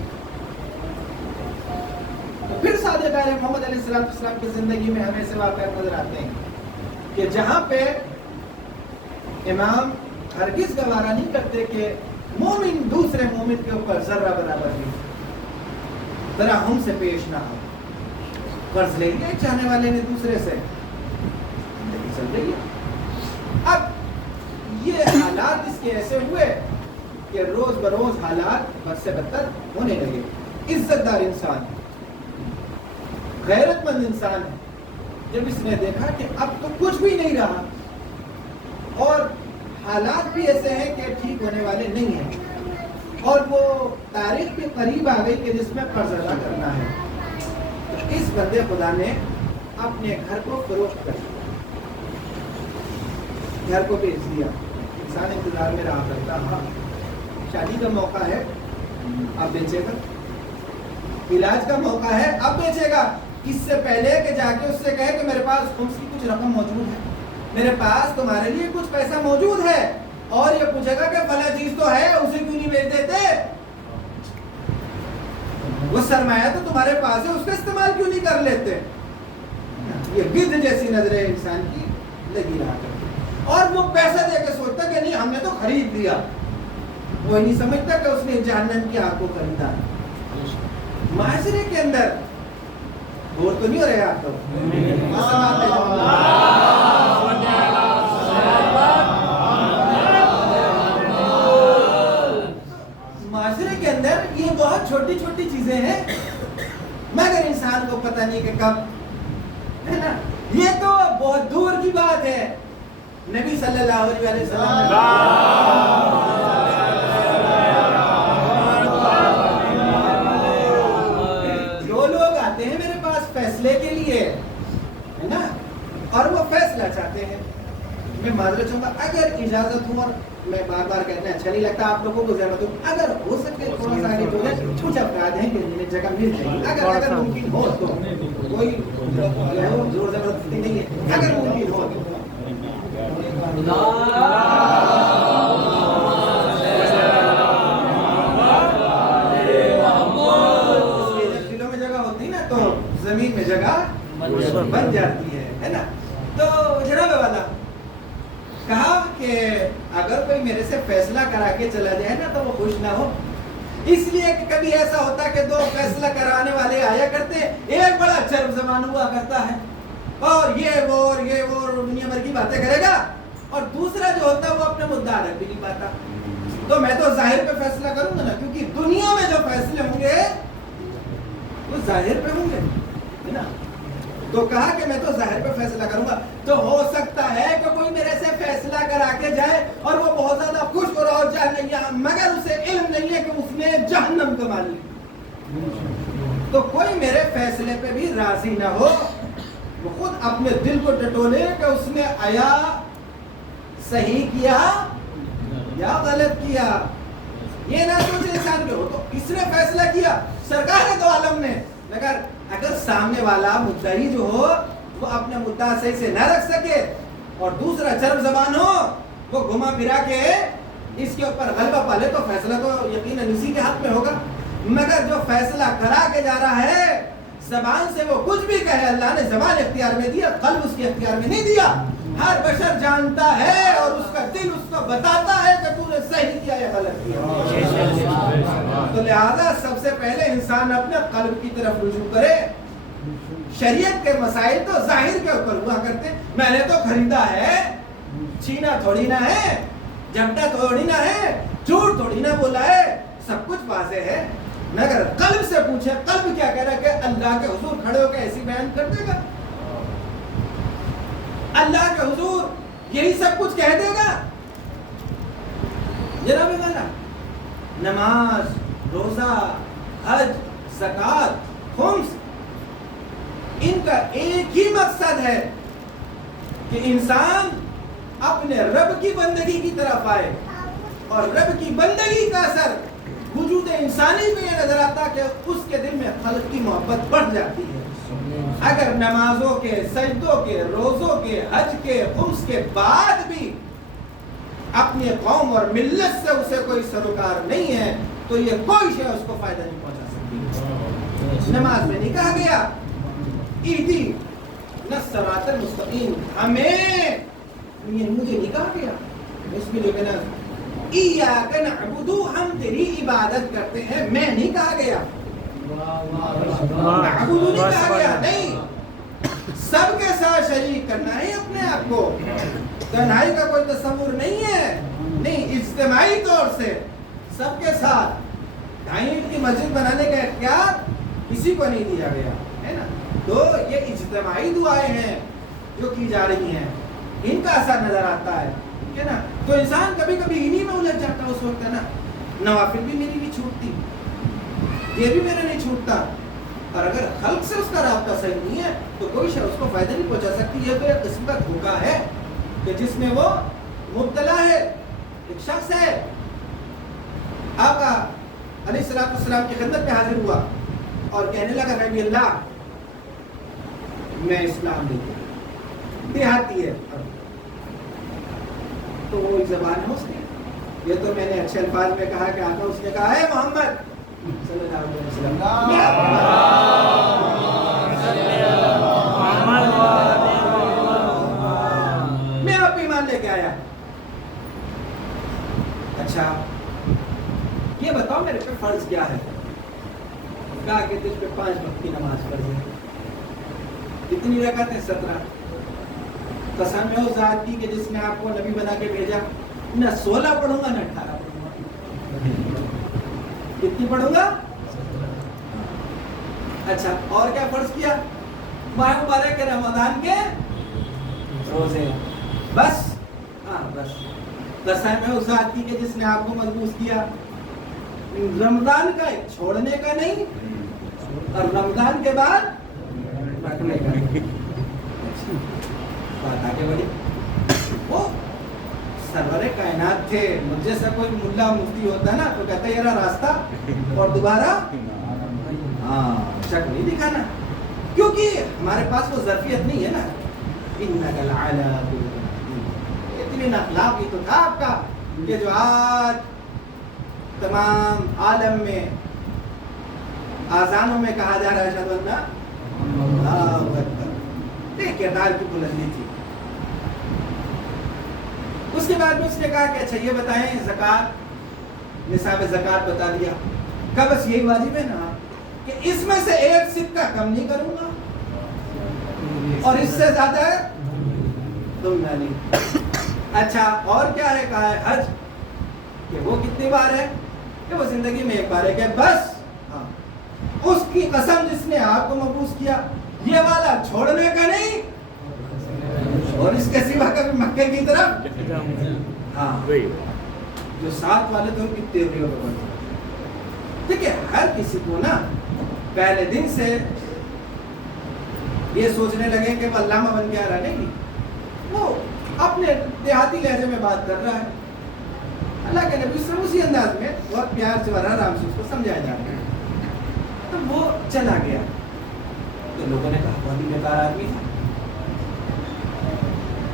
تو پھر صادق علیہ محمد علیہ السلام کی زندگی میں ہمیں سے واقعات نظر آتے ہیں کہ جہاں پہ امام ہرگز گوارا نہیں کرتے کہ مومن دوسرے مومن کے اوپر ذرہ برابر بھی ذرا ہم سے پیش نہ ہو. قرض لے لیا چاہنے والے نے دوسرے سے چل رہی ہے. اب یہ حالات اس کے ایسے ہوئے کہ روز بروز حالات بد سے بدتر ہونے لگے. عزت دار انسان غیرت مند انسان ہے. جب اس نے دیکھا کہ اب تو کچھ بھی نہیں رہا اور حالات بھی ایسے ہیں کہ ٹھیک ہونے والے نہیں ہیں اور وہ تاریخ بھی قریب آ گئی کہ جس میں قرض ادا کرنا ہے. تو اس بندے خدا نے اپنے گھر کو فروخت کر دیا. گھر کو بیچ دیا. انسان انتظار میں رہا کرتا. ہاں شادی کا موقع ہے اب بیچے گا. علاج کا موقع ہے اب بیچے گا. اس سے پہلے کہ جا کے اس سے کہے کہ میرے پاس خمس کی کچھ رقم موجود ہے, میرے پاس تمہارے لیے کچھ پیسہ موجود ہے, اور یہ پوچھے گا کہ فلاں چیز تو ہے اسے کیوں نہیں بیچ دیتے. وہ سرمایہ تو تمہارے پاس ہے، اس کا استعمال کیوں نہیں کر لیتے؟ یہ گدھ جیسی نظریں انسان کی لگی رہا کرتی، اور وہ پیسہ دے کے سوچتا کہ نہیں ہم نے تو خرید لیا، وہ نہیں سمجھتا کہ اس نے جہنم کی آگ کو خریدا۔ معاشرے کے اندر بور تو نہیں ہو رہے آپ تو؟ معاشرے کے اندر یہ بہت چھوٹی چھوٹی چیزیں ہیں، مگر انسان کو پتہ نہیں کہ کب، ہے نا؟ یہ تو بہت دور کی بات ہے۔ نبی صلی اللہ علیہ وسلم دو لوگ آتے ہیں میرے پاس فیصلے کے لیے، ہے نا، اور وہ فیصلہ چاہتے ہیں۔ میں معذرت چاہوں گا اگر اجازت ہو، اور میں بار بار کہنا اچھا نہیں لگتا آپ لوگوں کو زحمت ہو، اگر ہو سکے تھوڑا سا آگے چلیں، کچھ افراد ہیں کہ جنہیں جگہ مل جائے گی، اگر ممکن ہو تو، کوئی زور زبردستی نہیں ہے، اگر ممکن ہو تو۔ جب دلوں میں جگہ ہوتی نا تو زمین میں جگہ بن جاتی ہے نا۔ تو جناب والا کہا کہ اگر کوئی میرے سے فیصلہ کرا کے چلا جائے نا تو وہ خوش نہ ہو، اس لیے کہ کبھی ایسا ہوتا کہ دو فیصلہ کرانے والے آیا کرتے، ایک بڑا چرب زبان ہوا کرتا ہے اور یہ وہ دنیا بھر کی باتیں کرے گا، اور دوسرا جو ہوتا ہے وہ اپنا مدعا رکھ بھی نہیں پاتا۔ تو میں تو ظاہر پہ فیصلہ کروں گا نا، کیونکہ دنیا میں جو فیصلے ہوں گے وہ ظاہر پہ ہوں گے، ہے نا۔ تو کہا کہ میں تو ظاہر پہ فیصلہ کروں گا، تو ہو سکتا ہے کہ کوئی میرے سے فیصلہ کرا کے جائے اور وہ بہت زیادہ خوش ہو رہا ہو جہنم، مگر اسے علم نہیں ہے کہ اس نے جہنم کما لی۔ تو کوئی میرے فیصلے پہ بھی راضی نہ ہو، وہ خود اپنے دل کو ٹٹولے کہ اس نے آیا صحیح کیا یا غلط کیا۔ یہ نہ سوچے انسان کے ہو تو اس نے فیصلہ کیا سرکار دو عالم نے، مگر اگر سامنے والا مدعی جو ہو وہ اپنا مدعا صحیح سے نہ رکھ سکے اور دوسرا چرب زبان ہو، وہ گھما پھرا کے اس کے اوپر غلبہ پالے، تو فیصلہ تو یقیناً اسی کے ہاتھ میں ہوگا۔ مگر جو فیصلہ کرا کے جا رہا ہے، زبان سے وہ کچھ بھی کہے، اللہ نے زبان اختیار میں دیا، قلب اس کے اختیار میں نہیں دیا۔ ہر بشر جانتا ہے اور اس کا دل اس کو بتاتا ہے کہ تو نے صحیح کیا یا غلط کیا۔ تو لہذا سب سے پہلے انسان اپنے قلب کی طرف رجوع کرے۔ شریعت کے مسائل تو ظاہر کے اوپر ہوا کرتے، میں نے تو خریدا ہے، چھینا تھوڑی نہ ہے، جھپٹا تھوڑی نہ ہے، جھوٹ تھوڑی نہ بولا ہے، سب کچھ واضح ہے۔ مگر قلب سے پوچھے، قلب کیا کہہ رہا ہے کہ اللہ کے حضور کھڑے ہو کے ایسی بیان کر دے گا، اللہ کے حضور یہی سب کچھ کہہ دے گا؟ جناب والا، نماز، روزہ، حج، زکوٰۃ، خمس، ان کا ایک ہی مقصد ہے کہ انسان اپنے رب کی بندگی کی طرف آئے، اور رب کی بندگی کا اثر وجود انسانی میں یہ نظر آتا کہ اس کے دل میں خلق کی محبت بڑھ جاتی ہے۔ اگر نمازوں کے، سجدوں کے، روزوں کے، حج کے، خمس کے بعد بھی اپنی قوم اور ملت سے اسے کوئی سروکار نہیں ہے تو یہ کوئی شے اس کو فائدہ نہیں پہنچا سکتی۔ نماز میں نہیں کہا گیا اہدنا الصراط المستقیم، ہمیں مجھے نہیں کہا گیا، اس میں جو کہنا ایاک نعبد، ہم تیری عبادت کرتے ہیں، میں نہیں کہا گیا، نعبد نہیں کہا گیا، نہیں، سب کے ساتھ شریک کرنا ہے اپنے آپ کو، تنہائی کا کوئی تصور نہیں ہے، نہیں، اجتماعی طور سے سب کے ساتھ 2.5 اینٹ کی مسجد بنانے کا اختیار کسی کو نہیں دیا گیا ہے نا۔ تو یہ اجتماعی دعائیں ہیں جو کی جا رہی ہیں، ان کا اثر نظر آتا ہے، ٹھیک ہے نا۔ تو انسان کبھی کبھی انہی میں الجھ جاتا اس وقت، ہے نا، نوافل بھی میری نہیں چھوٹتی، یہ بھی میرا نہیں چھوٹتا، اور اگر خلق سے اس کا رابطہ صحیح نہیں ہے تو کوئی شے اس کو فائدہ نہیں پہنچا سکتی۔ یہ تو ایک قسم کا دھوکہ ہے کہ جس میں وہ مبتلا ہے۔ ایک شخص ہے، آقا علیہ السلام کی خدمت میں حاضر ہوا اور کہنے لگا نبی اللہ میں اسلام لے لیا، دیہاتی ہے، تو وہ زبان ہے اس نے، یہ تو میں نے اچھے الفاظ میں کہا کہ آقا، اس نے کہا ہے محمد صلی اللہ علیہ وسلم میں آپ ایمان لے کے آیا. اچھا یہ بتاؤ میرے پہ فرض کیا ہے؟ کہا کہ تجھ پہ 5 وقت کی نماز فرض ہے. کتنی رکعتیں؟ 17. قسم ہے اس ذات کی کہ جس نے آپ کو نبی بنا کے بھیجا، نہ 16 پڑھوں گا نہ 18 پڑھوں گا. کتنی پڑھوں گا؟ اچھا اور کیا فرض کیا؟ ماہ مبارک کے رمضان کے روزے. بس ہاں بس. قسم ہے اس ذات کی کہ جس نے آپ کو مضبوط کیا، رمضان کا چھوڑنے کا نہیں اور رمضان کے بعد رکھنے کا نہیں. بات آگے بڑھی. وہ سرور کائنات تھے. مجھ جیسا کوئی ملا مفتی ہوتا نا تو کہتا ہے یہ راستہ اور دوبارہ شک نہیں دکھانا، کیونکہ ہمارے پاس وہ ظرفیت نہیں ہے نا. انک لعلی اتنی اخلاق ہی تو تھا آپ کا کہ جو آج تمام عالم میں آذانوں میں کہا جا رہا ہے اشہد ان لا الہ الا اللہ. یہ کردار کی بلندی تھی. اس کے بعد میں اس نے کہا کہ اچھا یہ بتائیں زکوٰۃ، نصاب زکوٰۃ بتا دیا. کہا بس یہی واجب ہے نا کہ اس میں سے 1 سکہ کم نہیں کروں گا اور اس سے زیادہ ہے تم میں نہیں. اچھا اور کیا ہے؟ کہا ہے حج، کہ وہ کتنی بار ہے؟ کہ وہ زندگی میں 1 بار ہے. کہ بس ہاں اس کی قسم جس نے آپ کو مبعوث کیا، یہ والا چھوڑنے کا نہیں اور اس کے سوا کبھی مکے کی طرف. ہاں جو 7 والے تھے ان کی تیوریوں کو بنتے. ٹھیک ہے، ہر کسی کو نا پہلے دن سے یہ سوچنے لگے کہ وہ علامہ بن کے آ رہا نہیں، وہ اپنے دیہاتی لہجے میں بات کر رہا ہے. اللہ کے نبی سے اسی انداز میں بہت پیار سے اور آرام سے اس کو سمجھایا جا رہا ہے. تو وہ چلا گیا تو لوگوں نے کہا بہت ہی بیکار آدمی تھا.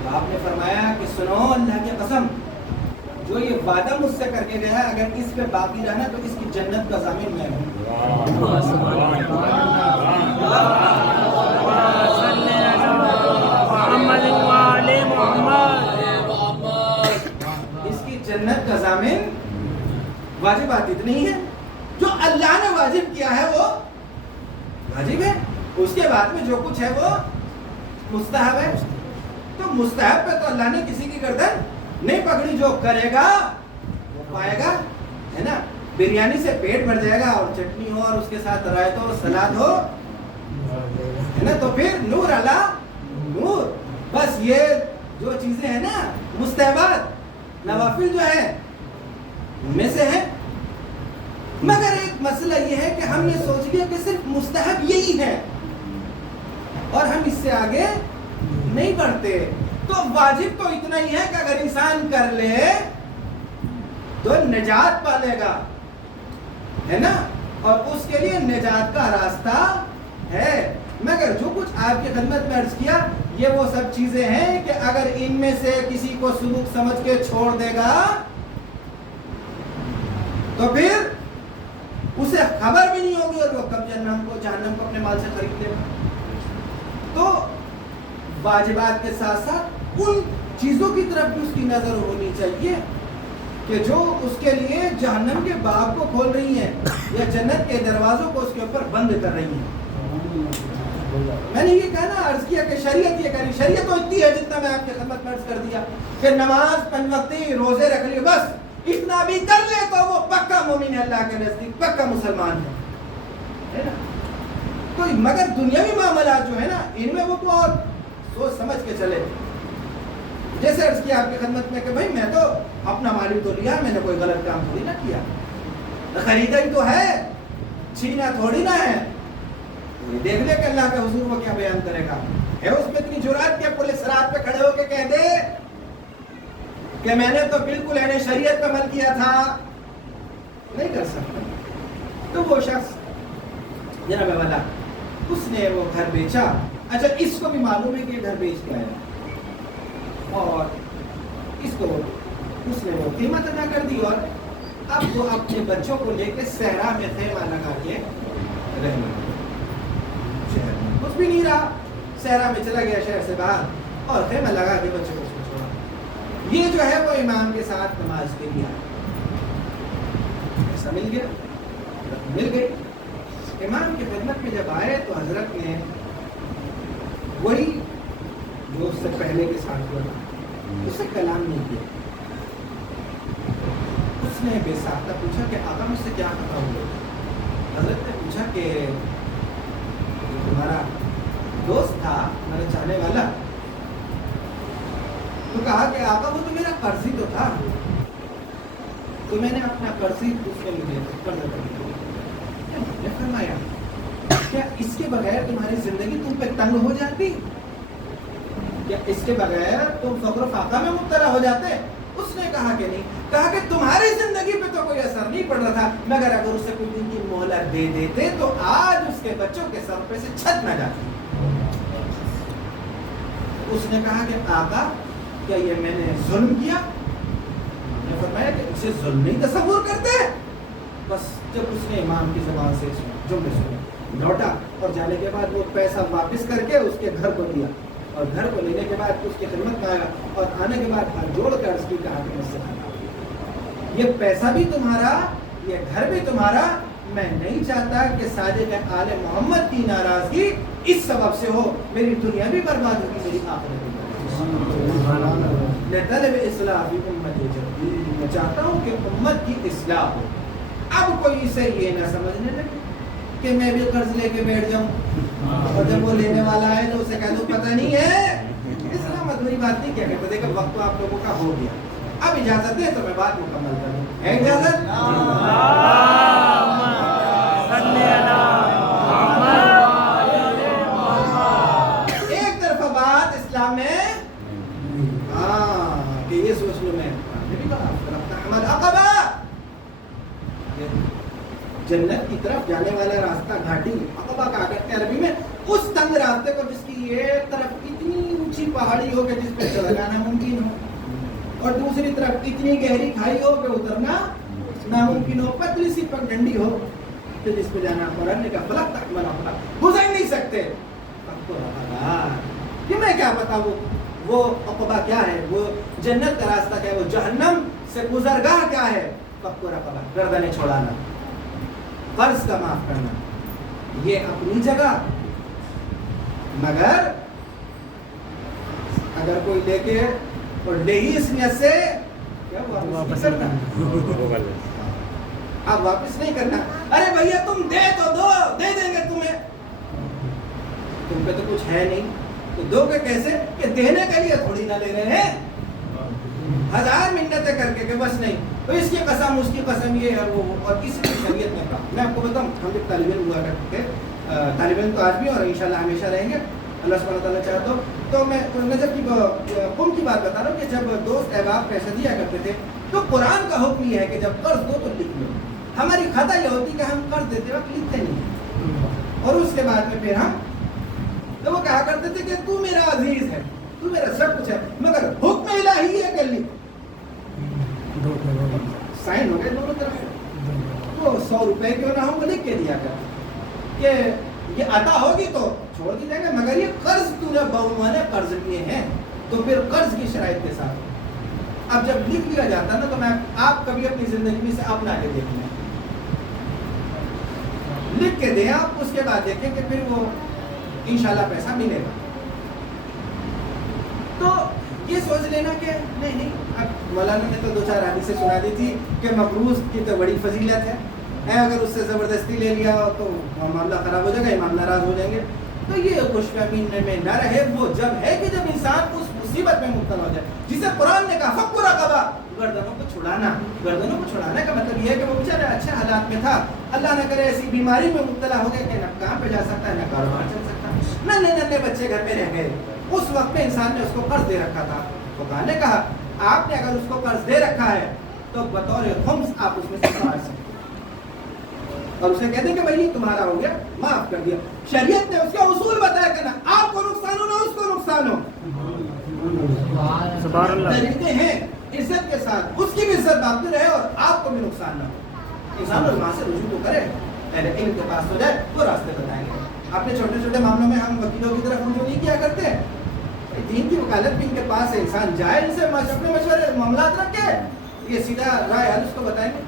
تو آپ نے فرمایا کہ سنو اللہ کی قسم، جو یہ وعدہ مجھ سے کر کے گیا ہے اگر اس پہ باقی رہنا تو اس کی جنت کا ضامن میں ہوں. اس کی جنت کا ضامن. واجبات اتنی ہے جو اللہ نے واجب کیا ہے وہ واجب ہے. اس کے بعد میں جو کچھ ہے وہ مستحب ہے. تو مستحب پہ تو اللہ نے کسی کی گردن نہیں پکڑی. جو کرے گا وہ پائے گا، ہے نا. بریانی سے پیٹ بھر جائے گا اور چٹنی ہو اور اس کے ساتھ رائت ہو سلاد ہو، ہے نا، تو پھر نور اللہ نور. بس یہ جو چیزیں ہیں نا مستحبات نوافل جو ہیں ان میں سے ہیں. مگر ایک مسئلہ یہ ہے کہ ہم یہ سوچ لیا کہ صرف مستحب یہی ہے اور ہم اس سے آگے نہیں بڑھتے. تو واجب تو اتنا ہی ہے کہ اگر انسان کر لے تو نجات پالے گا، ہے نا، اور اس کے لیے نجات کا راستہ ہے. مگر جو کچھ آپ کی خدمت میں عرض کیا یہ وہ سب چیزیں ہیں کہ اگر ان میں سے کسی کو سلوک سمجھ کے چھوڑ دے گا تو پھر اسے خبر بھی نہیں ہوگی اور وہ کب جہنم کو اپنے مال سے خرید لے گا. تو واجبات کے ساتھ ساتھ ان چیزوں کی طرف بھی اس کی نظر ہونی چاہیے کہ جو اس کے لیے جہنم کے باب کو کھول رہی ہیں یا جنت کے دروازوں کو اس کے اوپر بند کر رہی ہیں. میں نے یہ کہنا عرض کیا کہ شریعت یہ کہہ رہی، شریعت تو اتنی ہے جتنا میں آپ کی خدمت میں عرض کر دیا کہ نماز 5 وقتی، روزے رکھ لیے، بس اتنا بھی کر لے تو وہ پکا مومن ہے، اللہ کے نزدیک پکا مسلمان ہے نا. تو مگر دنیاوی معاملات جو ہے نا ان میں وہ تو اور سوچ سمجھ کے چلے. جیسے عرض کیا آپ کی خدمت میں کہ بھائی میں تو اپنا مالک تو لیا، میں نے کوئی غلط کام تھوڑی نہ کیا، خریدا ہی تو ہے، چھینا تھوڑی نہ ہے. دیکھ لے کہ اللہ کے حضور وہ کیا بیان کرے گا. ہے اس میں اتنی جرات کہ پولیس رات پہ کھڑے ہو کے کہہ دے کہ میں نے تو بالکل اہل شریعت پہ عمل کیا تھا؟ نہیں کر سکتا. تو وہ شخص جناب والا اس نے وہ گھر بیچا. اچھا اس کو بھی معلوم ہے کہ یہ گھر بیچ کے آیا اور اس کو اس نے وہ قیمت ادا کر دی اور اب وہ اپنے بچوں کو لے کے صحرا میں خیمہ لگا کے رہنے لگے، شہر میں کچھ بھی نہیں رہا، صحرا میں چلا گیا شہر سے باہر اور خیمہ لگا کے بچوں کو اس میں چھوڑا۔ یہ جو ہے وہ امام کے ساتھ نماز کے لیے آیا، ایسا مل گیا، مل گئی۔ امام کی خدمت میں جب آئے تو حضرت نے وہی جو اس سے پہلے کے ساتھ ہوا اس سے کلام نہیں کیا۔ اس نے بے ساختہ پوچھا کہ آقا مجھ سے کیا خطا ہوا؟ حضرت نے پوچھا کہ تمہارا دوست تھا، تمہارا چاہنے والا، تو کہا کہ آقا وہ تو میرا قرضی تو تھا، تو میں نے اپنا قرضی اس کو مجھے قرض کر دیا۔ نے فرمایا کیا اس کے بغیر تمہاری زندگی تم پہ تنگ ہو جاتی؟ کیا اس کے بغیر تم فقر و فاقہ میں مبتلا ہو جاتے؟ اس نے کہا کہ نہیں، کہا کہ تمہاری زندگی پہ تو کوئی اثر نہیں پڑ رہا تھا، مگر اگر اسے کوئی دن کی مہلت دے دیتے تو آج اس کے بچوں کے سر پہ سے چھت نہ جاتی۔ اس نے کہا کہ آقا کیا یہ میں نے ظلم کیا؟ نے فرمایا کہ اسے ظلم نہیں تصور کرتے۔ بس جب اس نے امام کی زبان سے جملے سنے، لوٹا اور جانے کے بعد وہ پیسہ واپس کر کے اس کے گھر کو دیا، اور گھر کو لینے کے بعد اس کی خدمت میں آیا اور آنے کے بعد ہاتھ جوڑ کر اس کی کہا کہ مجھ سے یہ پیسہ بھی تمہارا، یہ گھر بھی تمہارا، میں نہیں چاہتا کہ صادق آل محمد کی ناراضگی اس سبب سے ہو، میری دنیا بھی برباد ہوگی، میری آخرت بھی برباد ہوگی۔ لطلب اصلاح امت جدید، میں چاہتا ہوں کہ امت کی اصلاح ہو۔ اب کوئی اسے یہ نہ سمجھنے لگے کہ میں بھی قرض لے کے بیٹھ جاؤں اور جب وہ لینے والا ہے تو اسے کہہ دوں پتہ نہیں ہے، اسلام ادھوری بات نہیں کیا کرتے۔ دیکھو وقت تو آپ لوگوں کا ہو گیا، اب اجازت دیں تو میں بات مکمل کروں۔ ہے اجازت؟ ایک طرفہ بات اسلام میں کہ یہ سوچ لوں میں احمد عقبہ جنت کی طرف جانے والا راستہ گھاٹی عقبہ کہا کرتے ہیں عربی میں، اس تنگ راستے کو جس کی ایک طرف اتنی اونچی پہاڑی ہو کہ جس پہ چل جانا ممکن ہو اور دوسری طرف اتنی گہری کھائی ہو کہ اترنا ناممکن ہو، پتلی سی پگڈنڈی ہو کہ جس پہ جانا قرآن نے کہا فلک تک منا فلک گزر نہیں سکتے۔ کہ میں کیا پتا وہ عقبہ کیا ہے، وہ جنت کا راستہ کیا ہے، وہ جہنم سے گزرگاہ کیا ہے۔ فقر عقبہ گردنیں چھوڑانا، قرض کا معاف کرنا، یہ اپنی جگہ، مگر اگر کوئی لے کے اور لے ہی اس نیت سے کیا واپس نہیں کرنا، اب واپس نہیں کرنا۔ ارے بھیا تم دے تو دو، دے دیں گے تمہیں، تم پہ تو کچھ ہے نہیں تو دو گے کیسے؟ کہ دینے کے لیے تھوڑی نہ لے رہے ہیں، ہزار منتیں کر کے کہ بس نہیں تو اس کی قسم اس کی قسم یہ ہے وہ، اور اس کی شریعت میں کہا۔ میں آپ کو بتاؤں ہم ایک طالب علم ہوا کرتے تھے، طالب علم تو آج بھی اور انشاءاللہ ہمیشہ رہیں گے اللہ سبحانہ تعالیٰ چاہے تو میں نجف کی قوم کی بات بتا رہا ہوں کہ جب دوست احباب پیسہ دیا کرتے تھے تو قرآن کا حکم یہ ہے کہ جب قرض دو تو لکھ لو۔ ہماری خطا یہ ہوتی کہ ہم قرض دیتے وقت لکھتے نہیں، اور اس کے بعد میں پھر ہم تو وہ کہا کرتے تھے کہ تو میرا عزیز ہے، تو میرا سب کچھ ہے، مگر حکم الہی ہے کہ لکھ، سائن ہو گئے دونوں طرف، تو 100 روپے کیوں نہ ہو وہ لکھ کے دیا کر کہ یہ عطا ہوگی تو چھوڑ دی جائے گا، مگر یہ قرض تو نے بہوانے قرض لیے ہیں تو پھر قرض کی شرائط کے ساتھ اب جب لکھ دیا جاتا نا تو میں آپ کبھی اپنی زندگی میں سے اپنا کے دیکھیں، لکھ کے دیں آپ، اس کے بعد دیکھیں کہ پھر وہ انشاءاللہ پیسہ ملے گا۔ تو یہ سوچ لینا کہ نہیں اب مولانا نے تو 2-4 حدیثیں سنا دی تھی کہ مقروض کی تو بڑی فضیلت ہے، اگر اس سے زبردستی لے لیا تو معاملہ خراب ہو جائے گا، امام ناراض ہو جائیں گے، تو یہ خوش فہمی میں نہ رہے۔ وہ جب ہے کہ جب انسان اس مصیبت میں مبتلا ہو جائے، جسے قرآن نے کہا فک رقبہ، گردنوں کو چھڑانا۔ گردنوں کو چھڑانے کا مطلب یہ ہے کہ وہ بیچارہ اچھے حالات میں تھا، اللہ نہ کرے ایسی بیماری میں مبتلا ہو گیا کہ نہ کہاں پہ جا سکتا ہے، نہ کاروبار چل سکتا، ننے بچے گھر پہ رہ گئے، اس وقت میں انسان نے اس کو قرض دے رکھا تھا، تو قرآن نے کہا آپ نے اگر اس کو قرض دے رکھا ہے تو بطور خمس آپ اس میں سے مار سکتے اور اسے کہتے ہیں کہ بھائی تمہارا ہو گیا، معاف کر دیا۔ شریعت نے اس کا اصول بتایا کہ نہ آپ کو نقصان ہو نہ اس کو نقصان ہو، طریقے ہیں۔ اس عزت کے ساتھ اس کی بھی عزت باقی رہے اور آپ کو بھی نقصان نہ ہو. انسان علماء سے رجوع تو کرے, پہلے علم کے پاس ہو جائے وہ راستے بتائیں گے. اپنے چھوٹے چھوٹے معاملوں میں ہم وکیلوں کی طرف رجوع نہیں کیا کرتے, دین کی وکالت بھی ان کے پاس ہے, انسان جائے ان سے اپنے مشورے معاملات رکھے, یہ سیدھا رائے حل اس کو بتائیں گے.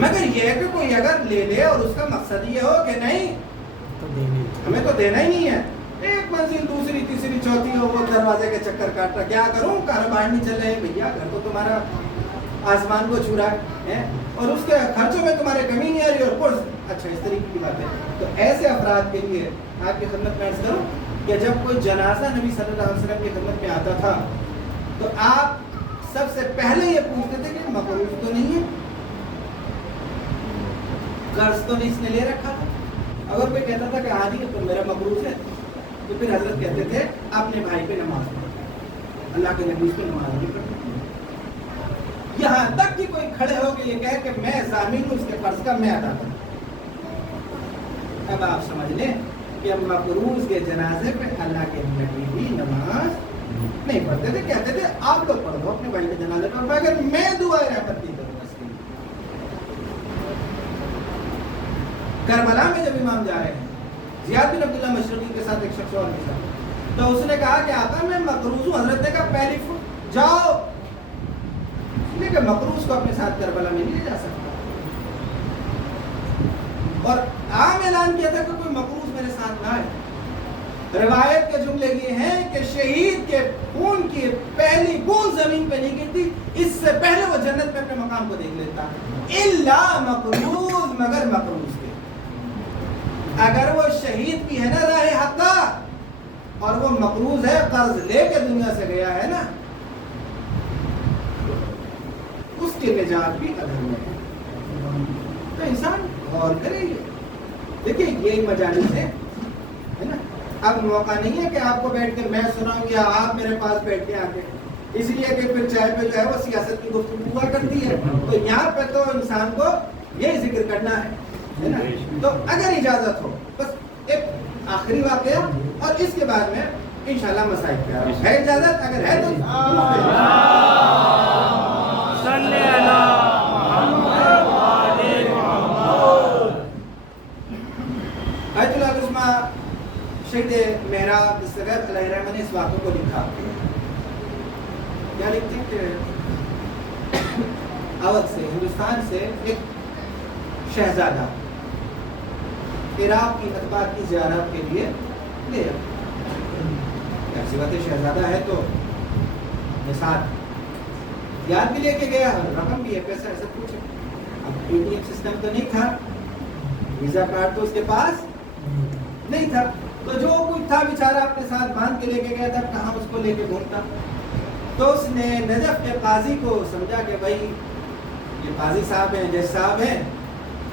مگر یہ کہ کوئی اگر لے لے اور اس کا مقصد یہ ہو کہ نہیں ہمیں تو دینا ہی نہیں ہے, ایک منزل دوسری تیسری چوتھی ہو وہ دروازے کے چکر کاٹ رہا, کیا کروں کاروبار نہیں چل رہے بھیا, گھر تو تمہارا آسمان کو چھو رہا ہے اور اس کے خرچوں میں تمہارے کمی نہیں آ رہی اور پرس. اچھا اس طریقے کی بات ہے. تو ایسے افراد کے لیے آپ کی خدمت میں عرض کروں کہ جب کوئی جنازہ نبی صلی اللہ علیہ وسلم کی خدمت میں آتا تھا تو آپ سب سے پہلے یہ پوچھتے تھے کہ مقروض تو نہیں ہے, قرض تو نہیں اس نے لے رکھا تھا. اگر کوئی کہتا تھا کہ ہاں جی تو میرا مقروض ہے تو پھر حضرت کہتے تھے اپنے بھائی پہ نماز پڑھو, اللہ کے نبی پہ نماز نہیں پڑھتے. یہاں تک کہ کوئی کھڑے ہو کے یہ کہے کہ میں ضامن ہوں اس کے قرض کا, میں ادا کروں. اب آپ سمجھ لیں کہ مقروض کے جنازے پہ اللہ کے نبی بھی نماز نہیں پڑھتے تھے, کہتے تھے آپ لوگ پڑھ دو اپنے بھائی کے جنازے پر, مگر میں دعائے رحمت نہیں کروں اس کے لیے. کربلا میں جب امام جا رہے ہیں, زیاد بن عبداللہ مشرقی کے ساتھ ایک شخص اور کے ساتھ, تو اس نے کہا کہ آقا میں مقروض ہوں. حضرت نے کہا پہلی جاؤ, اس لیے کہ مقروض کو اپنے ساتھ کربلا میں نہیں لے جا سکتا. اور عام اعلان کیا تھا کہ کوئی مقروض میرے ساتھ نہ آئے. روایت کے جملے یہ ہیں کہ شہید کے خون کی پہلی بوند زمین پہ نہیں گرتی اس سے پہلے وہ جنت میں اپنے مقام کو دیکھ لیتا. الا مقروض, مگر مقروض کے, اگر وہ شہید بھی ہے نا راہ حق اور وہ مقروض ہے, قرض لے کے دنیا سے گیا ہے نا, اس کی نجات بھی ادھر میں ہے. تو انسان غور کرے. دیکھیے یہی مجالس ہے نا. اب موقع نہیں ہے کہ آپ کو بیٹھ کے میں سناؤں یا آپ میرے پاس بیٹھ کے آ کے, اس لیے کہ پھر چائے پہ جو ہے وہ سیاست کی گفتگو ہوا کرتی ہے. تو یہاں پہ تو انسان کو یہی ذکر کرنا ہے نا. تو اگر اجازت ہو بس ایک آخری واقعہ اور اس کے بعد میں انشاءاللہ مسائل پہ ہے اجازت, اگر ہے تو صلی اللہ آیت اللہ عظمہ شہید محراب دستگیر علیہ الرحمہ نے اس واقعے کو لکھا. کیا لکھتے ہیں کہ اودھ سے, ہندوستان سے ایک شہزادہ عراق کی اتباع کی زیارت کے لیے لے آیا. ایسی بات ہے شہزادہ ہے تو ساتھ یاد بھی لے کے گیا, رقم بھی ہے, پیسہ ایسا کچھ. اب اے ٹی ایم سسٹم تو نہیں تھا, ویزا کارڈ تو اس کے پاس نہیں تھا, تو جو کچھ تھا بیچارہ اپنے ساتھ باندھ کے لے کے گیا تھا, کہاں اس کو لے کے گھومتا. تو اس نے نجف کے قاضی کو سمجھا کہ بھائی یہ قاضی صاحب ہیں, جج صاحب ہیں,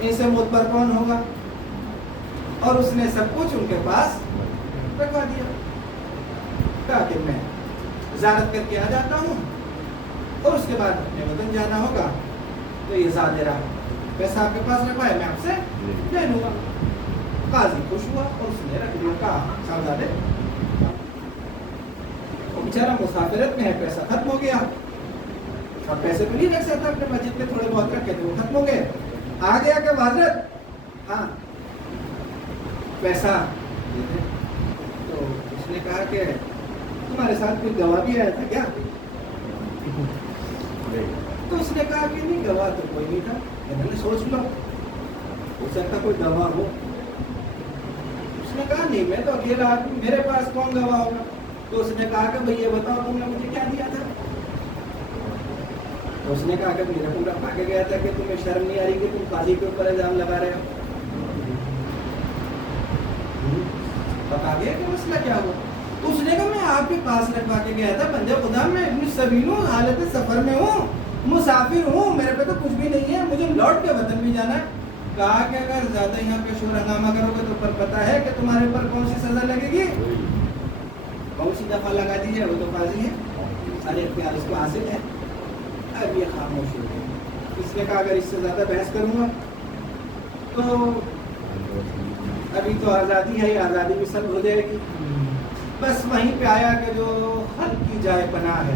ان سے معتبر کون ہوگا, اور اس نے سب کچھ ان کے پاس رکھوا دیا. کہا کہ میں زیارت کر کے آ جاتا ہوں اور اس کے بعد اپنے وطن جانا ہوگا, تو یہ زیادہ رہا پیسہ آپ کے پاس رکھا ہے, میں آپ سے لے لوں گا. قاضی خوش ہوا اور اس نے رکھ دیا. کہا شہزادے وہ بیچارہ مسافرت میں ہے, پیسہ ختم ہو گیا, اب پیسے تو نہیں رکھ سکتا اپنے پاس, جتنے تھوڑے بہت رکھے تھے وہ ختم ہو گئے. آ گیا کہ حضرت ہاں پیسہ. تو اس نے کہا کہ تمہارے ساتھ کوئی گواہ بھی آیا تھا کیا؟ تو اس نے کہا کہ نہیں گواہ تو کوئی نہیں تھا. میں نے سوچ لو ہو سکتا کوئی گواہ ہو. اس نے کہا نہیں میں تو اکیلا آدمی, میرے پاس کون گواہ ہوگا. تو اس نے کہا کہ بھئی یہ بتاؤ تم نے مجھے کیا دیا تھا. تو اس نے کہا کہ میرا پورا کھا کے گیا تھا کہ تمہیں شرم نہیں آ رہی کہ تم قاضی کے اوپر الزام لگا رہے ہو. بتا گیا کہ مسئلہ کیا ہوا. تو اس نے کہا میں آپ کے پاس رکھوا کے گیا تھا, بندے خدا میں سبیل ہوں, حالت سفر میں ہوں, مسافر ہوں, میرے پہ تو کچھ بھی نہیں ہے, مجھے لوٹ کے وطن بھی جانا ہے. کہا کہ اگر زیادہ یہاں پہ شور ہنگامہ کرو گے تو پر پتہ ہے کہ تمہارے اوپر کون سی سزا لگے گی. کون سی دفعہ لگا دیجیے, وہ تو قاضی ہے, سارے اختیار اس کو حاصل ہے. اب یہ خاموش ہو گیا. اس نے کہا اگر اس سے زیادہ بحث کروں گا تو ابھی تو آزادی ہے, آزادی بھی سب ہو جائے گی. بس وہیں پہ آیا کہ جو خلق کی جائے پناہ ہے,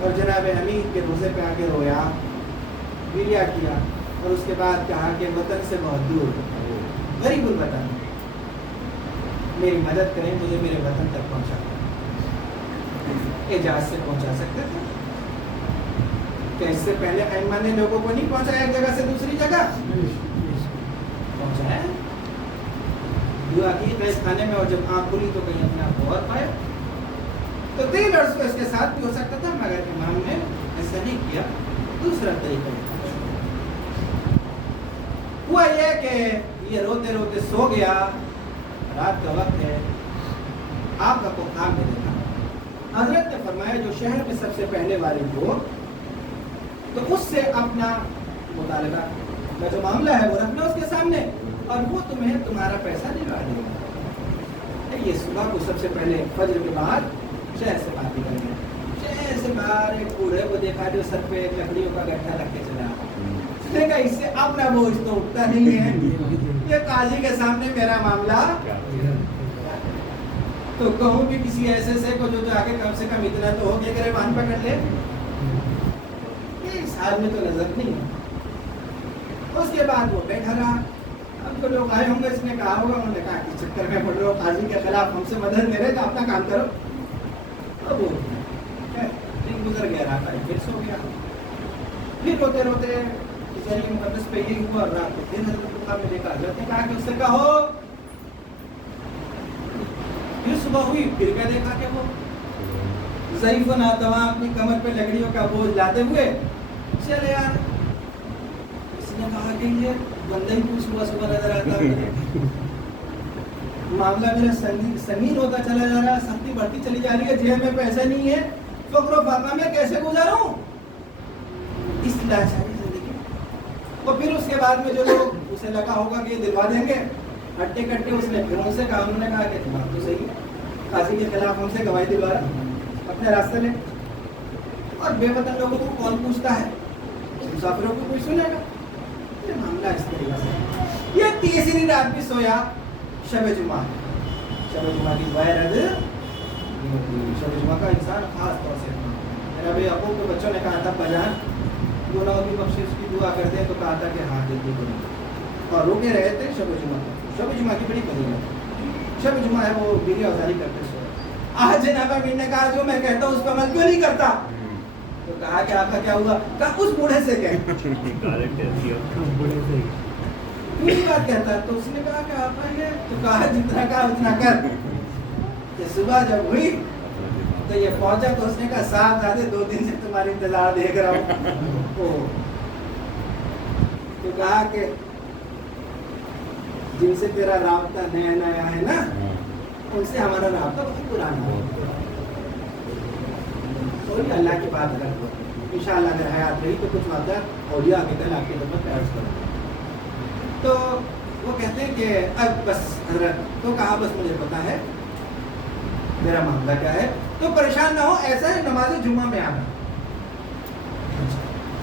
اور جناب حمید کے روزے پہ آ کے رویا، گریہ کیا، اور اس کے بعد کہا کہ وطن سے بہت دور غریب الوطن، میری مدد کریں، مجھے میرے وطن تک پہنچا دیں۔ اعجاز سے پہنچا سکتے تھے کہ اس سے پہلے ائمہ نے لوگوں کو نہیں پہنچایا ایک جگہ سے دوسری جگہ؟ پہنچایا، دعا کی قیس خانے میں، اور جب آنکھ کھلی تو کہیں اپنے آپ کو اور پایا۔ تو 3 لڑز کو اس کے ساتھ بھی ہو سکتا تھا، مگر امام نے ایسا نہیں کیا، دوسرا طریقہ ہوا یہ کہ یہ روتے روتے سو گیا، رات کا وقت ہے، آقا کو خواب میں دیکھا۔ حضرت نے فرمایا جو شہر میں سب سے پہلے والد ہو تو اس سے اپنا مطالبہ کا جو معاملہ ہے وہ رکھنا اس کے سامنے، اور وہ تمہیں تمہارا پیسہ دلا دے گا۔ یہ صبح کو سب سے پہلے فجر کے بعد شہر سے بات نکل گیا، شہر سے باہر ایک بوڑھے کو دیکھا جو سر پہ لکڑیوں کا گٹھا رکھ کے چلا، اس نے کہا اس سے اپنا بوجھ تو اٹھتا نہیں ہے، یہ قاضی کے سامنے میرا معاملہ، تو کہوں بھی کسی ایسے سے کو جو آگے کم سے کم اتنا تو ہو کہ گریبان پکڑ لے، یہ اس حال میں تو نظر نہیں ہے۔ اس کے بعد وہ بیٹھا رہا، اب تو لوگ آئے ہوں گے، اس نے کہا ہوگا، انہوں نے کہا کہ چکر میں پڑ رہے ہو قاضی کے خلاف، ہم سے مدد لے رہے تو اپنا کام کرو۔ اب وہ دن گزر گیا، رات آئی، پھر سو گیا، پھر روتے روتے ذریعہ مقدس پہ یہی ہوا، اور رات کو پھر حضرت کو خواب میں دیکھا، حضرت نے کہا کہ اس سے کہو، پھر صبح ہوئی، پھر کیا دیکھا کہ وہ ضعیف و ناتواں اپنی کمر پہ لکڑیوں کا بوجھ لاتے ہوئے چلے آ رہے۔ اس نے کہا کہ یہ بندہ ہی کچھ صبح صبح نظر آتا ہے، معاملہ میرا سنگین ہوتا چلا جا رہا ہے، سختی بڑھتی چلی جا رہی ہے، جیب میں پیسے نہیں ہے، فقر و فاقہ میں کیسے گزاروں اس لاچاری زندگی۔ اور پھر اس کے بعد میں جو لوگ اسے لگا ہوگا کہ یہ دلوا دیں گے، ہٹے کٹے اس نے پھر ان سے کہا، انہوں نے کہا کہ بات تو صحیح ہے، قاضی کے خلاف ہم سے گواہی دلوا رہا، اپنے راستے لے، اور بے وطن لوگوں کو کون پوچھتا ہے، مسافروں کو کوئی سنے گا۔ یہ معاملہ اس طریقے سے، یہ تیسری رات بھی سویا، شب جمعہ کی دعائے رد، شب جمعہ کا انسان خاص طور سے، میرا ابھی ابو کے بچوں نے کہا تھا بجان گناہوں کی بخشش کی دعا کرتے ہیں، تو کہا تھا کہ ہاں دل کی، اور روکے رہے تھے شب جمعہ کو۔ شب جمعہ کی بڑی فضیلت، شب جمعہ ہے وہ گریہ ازاری کرتے سوئے۔ آج جناب امیر نے کہا جو میں کہتا ہوں اس پر عمل کیوں نہیں کرتا؟ تو کہا کہ آپ کا کیا ہوا؟ کہا اس بوڑھے سے کہیں پوری بات کہتا ہے۔ تو اس نے کہا کہ آپ یہ، تو کہا جتنا کہا اتنا کر۔ کہ صبح جب ہوئی تو یہ پہنچا تو اس نے کہا صاحب زیادہ 2 دن سے تمہاری انتظار دیکھ رہا ہوں۔ تو کہا کہ جن سے تیرا رابطہ نیا نیا ہے نا، ان سے ہمارا رابطہ بہت پرانا ہے، اور اللہ کی بات الگ ہو، انشاءاللہ اگر حیات رہی تو کچھ واقعہ اولیاء کے دل آپ کی خدمت میں عرض کروں۔ تو وہ کہتے ہیں کہ اب بس حضرت، تو کہا بس مجھے پتا ہے میرا معاملہ کیا ہے، تو پریشان نہ ہو، ایسا ہے نماز جمعہ میں آنا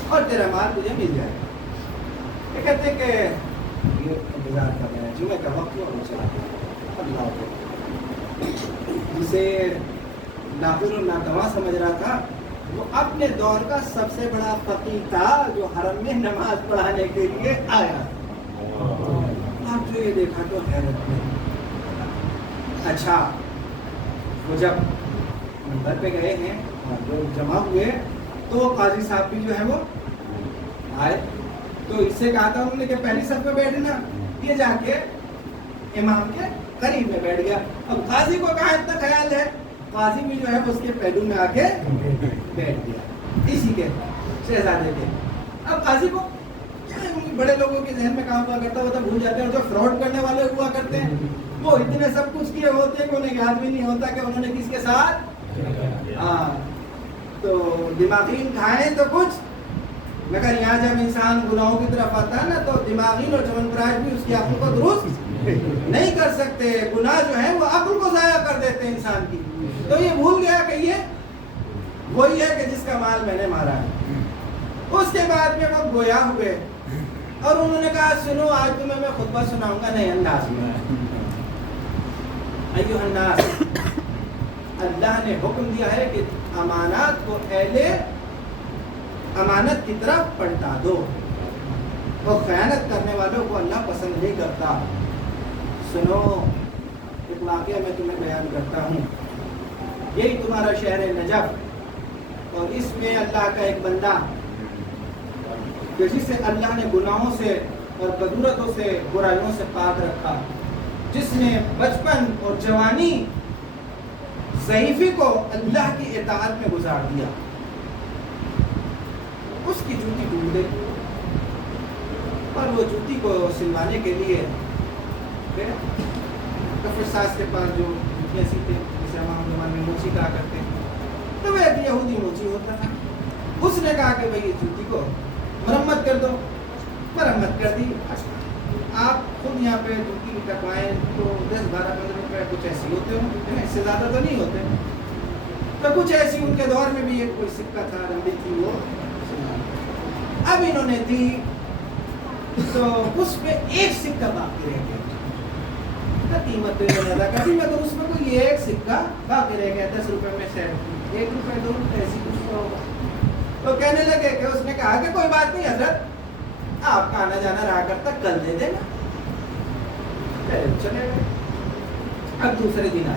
اور تیرا مال تجھے مل جائے گا۔ یہ کہتے ہیں کہ یہ انتظار کر رہے ہیں، جمعہ کا وقت ہوا، چلا اللہ جسے ناظر و ناتواں سمجھ رہا تھا، وہ اپنے دور کا سب سے بڑا فقیہ تھا جو حرم میں نماز پڑھانے کے لیے آیا۔ آپ جو یہ دیکھا تو حیرت میں، اچھا وہ جب منبر پہ گئے ہیں اور لوگ جمع ہوئے تو وہ قاضی صاحب بھی جو ہے وہ آئے، تو اس سے کہا تھا انہوں نے کہ پہلی صف میں بیٹھنا، یہ جا کے امام کے قریب میں بیٹھ گیا۔ اب قاضی کو کہاں اتنا خیال ہے، قاضی بھی جو ہے اس کے پہلو میں آ کے بیٹھ گیا، اسی کے شہزادے کے۔ اب قاضی کو بڑے لوگوں کے ذہن میں کہاں ہوا کرتا وہ تو بھول جاتے ہیں، اور جو فراڈ کرنے والے ہوا کرتے ہیں وہ اتنے سب کچھ کیے ہوتے ہیں کہ انہیں یاد بھی نہیں ہوتا کہ انہوں نے کس کے ساتھ، ہاں تو دماغین کھائیں تو کچھ، مگر یہاں جب انسان گناہوں کی طرف آتا ہے نا تو دماغین اور چمن پراش بھی اس کی عقل کو درست نہیں کر سکتے، گناہ جو ہے وہ عقل کو ضائع کر دیتے ہیں انسان کی۔ تو یہ بھول گیا کہ یہ وہی ہے کہ جس کا مال میں نے مارا ہے۔ اس کے بعد میں وہ گویا ہوئے اور انہوں نے کہا سنو آج تمہیں میں خطبہ سناؤں گا نئے انداز میں۔ ایھا الناس اللہ نے حکم دیا ہے کہ امانات کو اہل امانت کی طرف پلٹا دو، اور خیانت کرنے والوں کو اللہ پسند نہیں کرتا۔ سنو، ایک واقعہ میں تمہیں بیان کرتا ہوں۔ یہی تمہارا شہر نجف، اور اس میں اللہ کا ایک بندہ جسے اللہ نے گناہوں سے اور بدورتوں سے، برائیوں سے پاک رکھا، جس نے بچپن اور جوانی ضعیفی کو اللہ کی اطاعت میں گزار دیا، اس کی جوتی ٹوٹ گئی، اور وہ جوتی کو سلوانے کے لیے کفر ساز کے پاس جو جوتیاں سیتے، جسے ہم عام زبان میں موچی کہا کرتے ہیں، تو وہ ایک یہودی موچی ہوتا تھا۔ اس نے کہا کہ بھائی یہ جوتی کو مرمت کر دو، مرمت کر دی۔ آپ خود یہاں پہ جوتی کٹوائیں تو 10 12 15 روپے کچھ ایسی ہوتے ہوں، اس سے زیادہ تو نہیں ہوتے، تو کچھ ایسی ان کے دور میں بھی ایک کوئی سکہ تھا، لمبی تھی وہ، اب انہوں نے دی تو اس پہ ایک سکہ باقی رہ گیا، قیمت پہ زیادہ کبھی میں تو اس میں کوئی ایک سکہ باقی رہ گیا، 10 روپے میں سے 1 روپے 2 روپے ایسی کچھ تو ہوگا۔ تو کہنے لگے کہ اس نے کہا کہ کوئی بات نہیں حضرت، آپ کا آنا جانا رہا کرتا، کل دے دینا۔ چلے گئے۔ اب دوسرے دن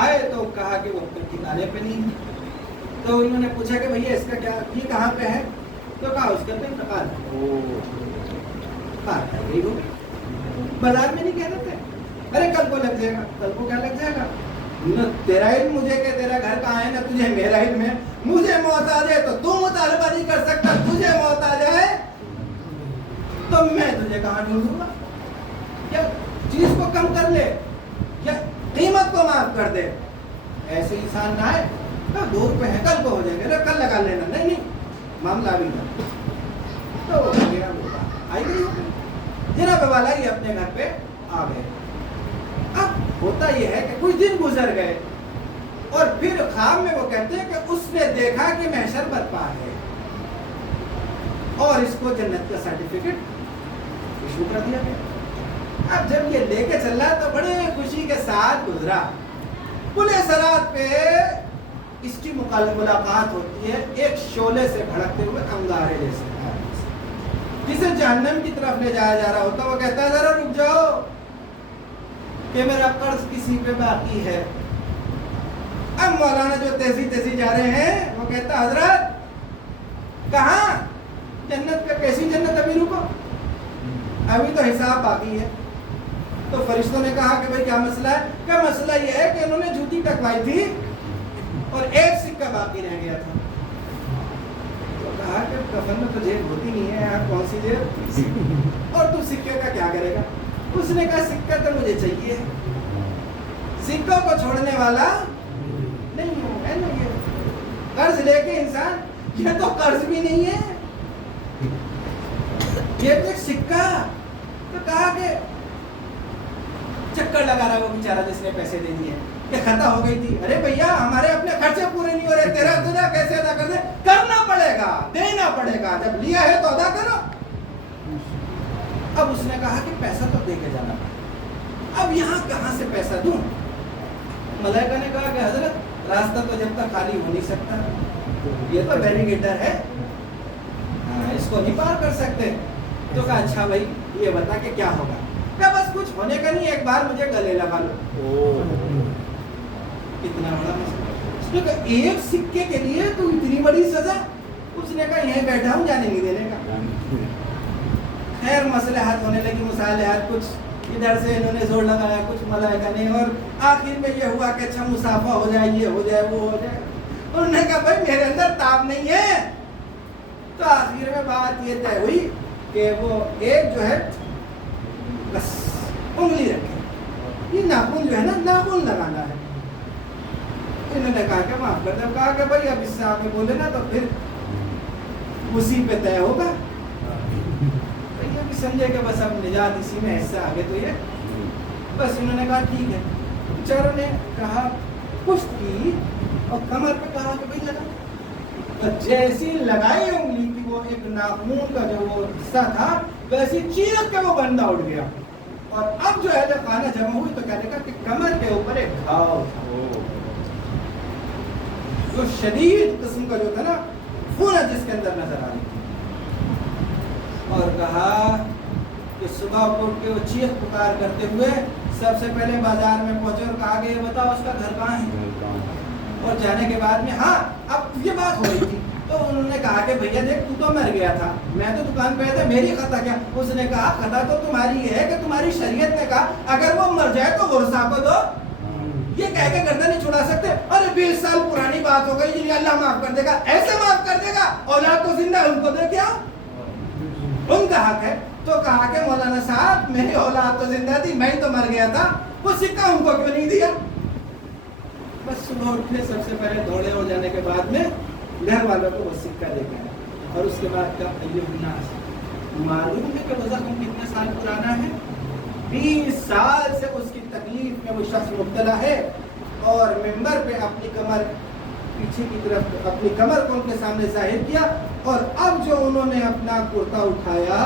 آئے تو کہا کہ وہ ٹھکانے پہ نہیں ہے، تو انہوں نے پوچھا کہ بھیا اس کا کیا، یہ کہاں پہ ہے؟ تو کہا اس کا انتقال گئی ہو، بازار میں نہیں کہہ رہے تھے، ارے کل کو لگ جائے گا، کل کو کیا لگ جائے گا، نہ تیرا علم مجھے کہ تیرا گھر کہاں ہے، نہ تجھے میرا علم ہے، مجھے محتاج ہے تو تو مطالبہ نہیں کر سکتا، تجھے محتاج ہے تو میں تجھے کہاں ڈھونڈوں گا؟ یا چیز کو کم کر لے یا قیمت کو معاف کر دے، ایسے انسان نہ آئے تو 2 روپے ہیں کل کو ہو جائے گا، کل لگا لینا، نہیں معاملہ بھی نہ تو آئی گئی جناب والا یہ اپنے گھر پہ آ گئے۔ اب ہوتا یہ ہے کہ کچھ دن گزر گئے اور پھر خواب میں وہ کہتے ہیں کہ اس نے دیکھا کہ محشر برپا ہے اور اس کو جنت کا سرٹیفکیٹ ایشو کر دیا گیا۔ اب جب یہ لے کے چل رہا تو بڑے خوشی کے ساتھ گزرا، پلے سرات پہ اس کی ملاقات ہوتی ہے ایک شعلے سے بھڑکتے ہوئے انگارے جیسے، جسے جہنم کی طرف لے جایا جا رہا ہوتا۔ وہ کہتا ہے ذرا رک جاؤ کہ میرا قرض کسی پہ باقی ہے۔ اب مولانا جو تیزی جا رہے ہیں وہ کہتا حضرت کہاں، جنت پہ، کیسی جنت، ابھی رکو، ابھی تو حساب باقی ہے۔ تو فرشتوں نے کہا کہ بھائی کیا مسئلہ ہے؟ کیا مسئلہ یہ ہے کہ انہوں نے جوتی ٹکوائی تھی اور ایک سکہ باقی رہ گیا تھا۔ تو کہا کہ کفن میں تو جیب ہوتی نہیں ہے، یار کون سی جیب، اور تو سکے کا کیا کرے گا؟ اس نے کہا سکہ تو مجھے چاہیے، سکوں کو چھوڑنے والا نہیں ہے نا، یہ قرض لے کے انسان، یہ تو قرض بھی نہیں ہے، یہ تو ایک سکہ۔ تو کہا کہ چکر لگا رہا وہ بیچارہ جس نے پیسے دے دیے کہ خطا ہو گئی تھی، ارے بھیا ہمارے اپنے خرچے پورے نہیں ہو رہے، تیرا تجھے کیسے ادا کر دے؟ کرنا پڑے گا، دینا پڑے گا، جب لیا ہے تو ادا کرو۔ اب اس نے کہا کہ پیسہ تو دے کے جانا پڑے، اب یہاں کہاں سے پیسہ دوں؟ ملائکہ نے کہا کہ حضرت راستہ تو جب تک خالی ہو نہیں سکتا، یہ تو بیریگیٹر ہے، اس کو نہیں پار کر سکتے۔ تو کہا اچھا بھائی یہ بتا کہ کیا ہوگا؟ کہ بس کچھ ہونے کا نہیں، ایک بار مجھے گلے لگا لو۔ کتنا بڑا مسئلہ، اس نے کہا ایک سکے کے لیے تو اتنی بڑی سزا؟ اس نے کہا یہیں بیٹھا ہوں، جانے نہیں دینے کا۔ خیر مصلحت ہونے لگی، مصالحت، کچھ ادھر سے انہوں نے زور لگایا، کچھ ملائکہ نے، اور آخر میں یہ ہوا کہ اچھا مسافہ ہو جائے، یہ ہو جائے، وہ ہو جائے۔ انہوں نے کہا بھائی میرے اندر تاب نہیں ہے۔ تو آخر میں بات یہ طے ہوئی کہ وہ ایک جو ہے بس انگلی رکھے، یہ ناخن جو ہے نا، ناخن لگانا ہے۔ انہوں نے کہا کہ معاف کر دیں، کہا کہ بھائی اب اس سے آگے بولے نا تو پھر اسی پہ طے ہوگا۔ یہ بھی سمجھے کہ بس اب نجات اسی میں، اس سے آگے تو یہ بس۔ انہوں نے کہا ٹھیک ہے، بیچاروں نے کہا پشت کی اور کمر پہ کہا کہ بھائی لگا، جیسی لگائی انگلی کی وہ ایک ناخون کا جو وہ حصہ تھا ویسی چیخ کے وہ بندہ اٹھ گیا، اور اب جو اہل خانہ جمع ہوئی تو کہنے کا کہ کمر کے اوپر ایک گھاؤ تھا، جو شدید قسم کا جو تھا نا خونت جس کے اندر نظر آ رہی تھی، اور کہا کہ صبح کو اٹھ کے وہ چیخ پکار کرتے ہوئے سب سے پہلے بازار میں پہنچے اور کہا کہ یہ بتاؤ اس کا گھر کہاں ہے. اور جانے کے بعد میں ہاں اب یہ بات ہو رہی تھی تو انہوں نے کہا کہ بھیا دیکھ تو مر گیا تھا، میں تو دکان پہ تھا، میری خطا کیا؟ اس نے کہا خطا تو تمہاری یہ ہے کہ تمہاری شریعت نے کہا اگر وہ مر جائے تو ورثہ کو دو. یہ کہہ کے گردن نہیں چھڑا سکتے. ارے 20 سال پرانی بات ہو گئی جی اللہ معاف کر دے گا، ایسے معاف کر دے گا، اولاد تو زندہ ان کو دے کیا ان کا حق ہے. تو کہا کہ مولانا صاحب میری اولاد تو زندہ تھی، میں تو مر گیا تھا، وہ سکہ ان کو کیوں نہیں دیا؟ بس صبح اٹھنے سب سے پہلے دوڑے ہو جانے کے بعد میں گھر والوں کو وہ سکہ دے گیا اور اس کے بعد کا ایوب الناس. معلوم ہے کہ وہ زخم کتنے سال پرانا ہے؟ 20 سال سے اس کی تکلیف میں وہ شخص مبتلا ہے اور ممبر پہ اپنی کمر پیچھے کی طرف اپنی کمر کو ان کے سامنے ظاہر کیا اور اب جو انہوں نے اپنا کرتا اٹھایا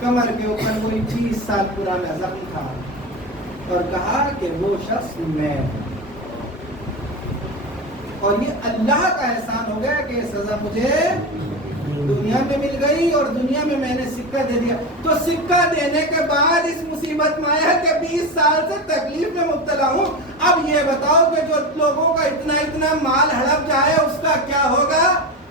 کمر کے اوپر وہی 20 سال پرانا زخم تھا اور کہا کہ وہ شخص میں ہوں. اور یہ اللہ کا احسان ہو گیا کہ سزا مجھے دنیا میں مل گئی اور دنیا میں میں نے سکہ دے دیا. تو سکہ دینے کے بعد اس مصیبت میں آیا کہ 20 سال سے تکلیف میں مبتلا ہوں. اب یہ بتاؤ کہ جو لوگوں کا اتنا مال ہڑپ جائے اس کا کیا ہوگا؟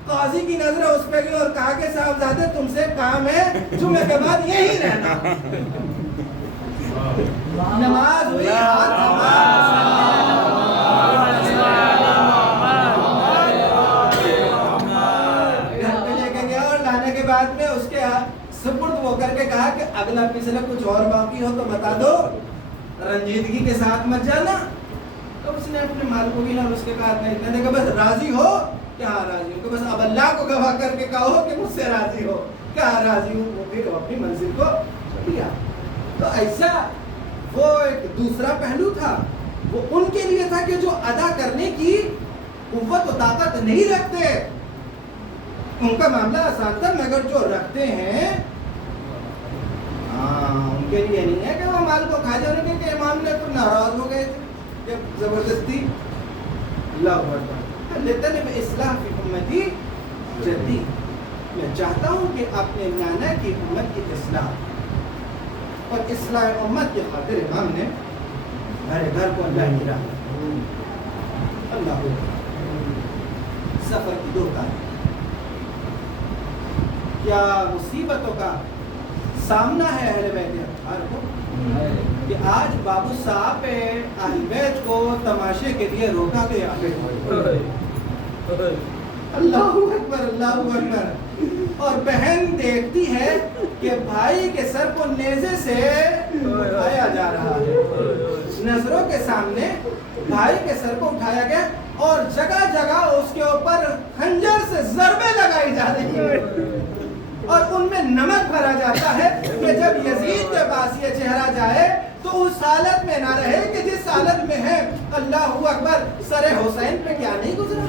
قاضی کی نظر اس پہ گئی اور کہا کہ صاحبزادے تم سے کام ہے جمعے کے بعد یہی رہنا. نماز ہوئی بعد میں اس کے سپرد ہو کر کے کہا کہ اگلا پچھلا کچھ اور باقی ہو تو بتا دو، رنجیدگی کے ساتھ مت جانا. تو اس نے اپنے مال کو گنا اور اس کے بعد میں نے کہا بس راضی ہو کیا؟ راضی ہو. کہ بس اب اللہ کو گواہ کر کے کہو کہ مجھ سے راضی ہو. کیا راضی ہوں؟ وہ پھر اپنی منزل کو دیا. تو ایسا وہ ایک دوسرا پہلو تھا، وہ ان کے لیے تھا کہ جو ادا کرنے کی قوت و طاقت نہیں رکھتے ان کا معاملہ آسان تھا، مگر جو رکھتے ہیں ان کے لیے نہیں ہے کہ وہ مال کو کھا جانے کے امام نے تو ناراض ہو گئے تھے کہ زبردستی. اللہ اکبر. لیکن میں اصلاح فی امتی جدی، میں چاہتا ہوں کہ اپنے نانا کی امت کی اصلاح اور اصلاح امت کی خاطر امام نے ہمارے گھر کو اللہ کی راہ اللہ سفر کی 2 تاریخ کیا مصیبتوں کا سامنا ہے اہل بیت اطہار کو کہ آج بابو صاحب اہل بیت کو تماشے کے لیے روکا گیا. اللہ اکبر اللہ اکبر. اور بہن دیکھتی ہے کہ بھائی کے سر کو نیزے سے اٹھایا جا رہا ہے، نظروں کے سامنے بھائی کے سر کو اٹھایا گیا اور جگہ جگہ اس کے اوپر خنجر سے ضربیں لگائی جا رہی ہیں اور ان میں نمک بھرا جاتا ہے کہ جب یزید کے پاس یہ چہرہ جائے تو اس حالت میں نہ رہے کہ جس حالت میں ہے. اللہ اکبر. سر حسین پہ کیا نہیں گزرا؟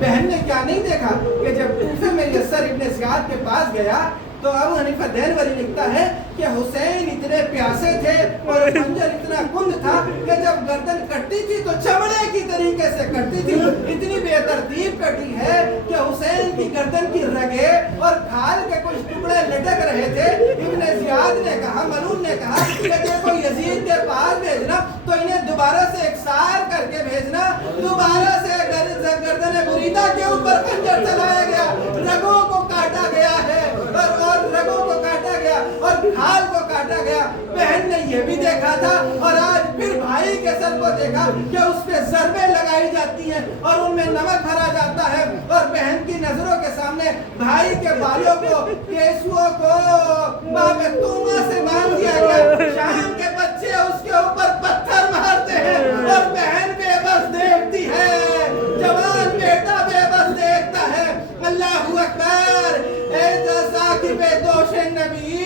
بہن نے کیا نہیں دیکھا کہ جب کوفے میں یسر ابن زیاد کے پاس گیا تو ابو حنیفہ دہلوی لکھتا ہے کہ حسین اتنے پیاسے تھے اور خنجر اتنا کند تھا کہ جب گردن کٹتی تھی تو چمڑے کی طریقے سے کٹتی تھی. اتنی بے ترتیب کٹی ہے کہ حسین کی گردن کی رگیں اور کھال کے کچھ ٹکڑے لٹک رہے تھے. ابن زیاد نے کہا، ملون نے کہا کہ دیکھو یزید کے پاس بھیجنا تو انہیں دوبارہ سے اکسار کر کے بھیجنا. دوبارہ سے گردن مریدہ کے اوپر خنجر چلایا گیا، رگوں کو کاٹا گیا ہے اور رگوں کو کاٹا گیا اور کھال کو کاٹا گیا. بہن نے یہ بھی دیکھا تھا اور آج پھر بھائی کے سر کو دیکھا کہ اس پہ ضربیں لگائی جاتی ہیں اور ان میں نمک بھرا جاتا ہے اور بہن کی نظروں کے سامنے بھائی کے بالوں کو کیسوؤں کو باب توما سے باندھ دیا گیا. شام کے بچے اس کے اوپر پتھر مارتے ہیں اور بہن بے بس دیکھتی ہے، جوان بیٹا بے بس دیکھتا ہے. اللہ اکبر. ثاقب دوش نبی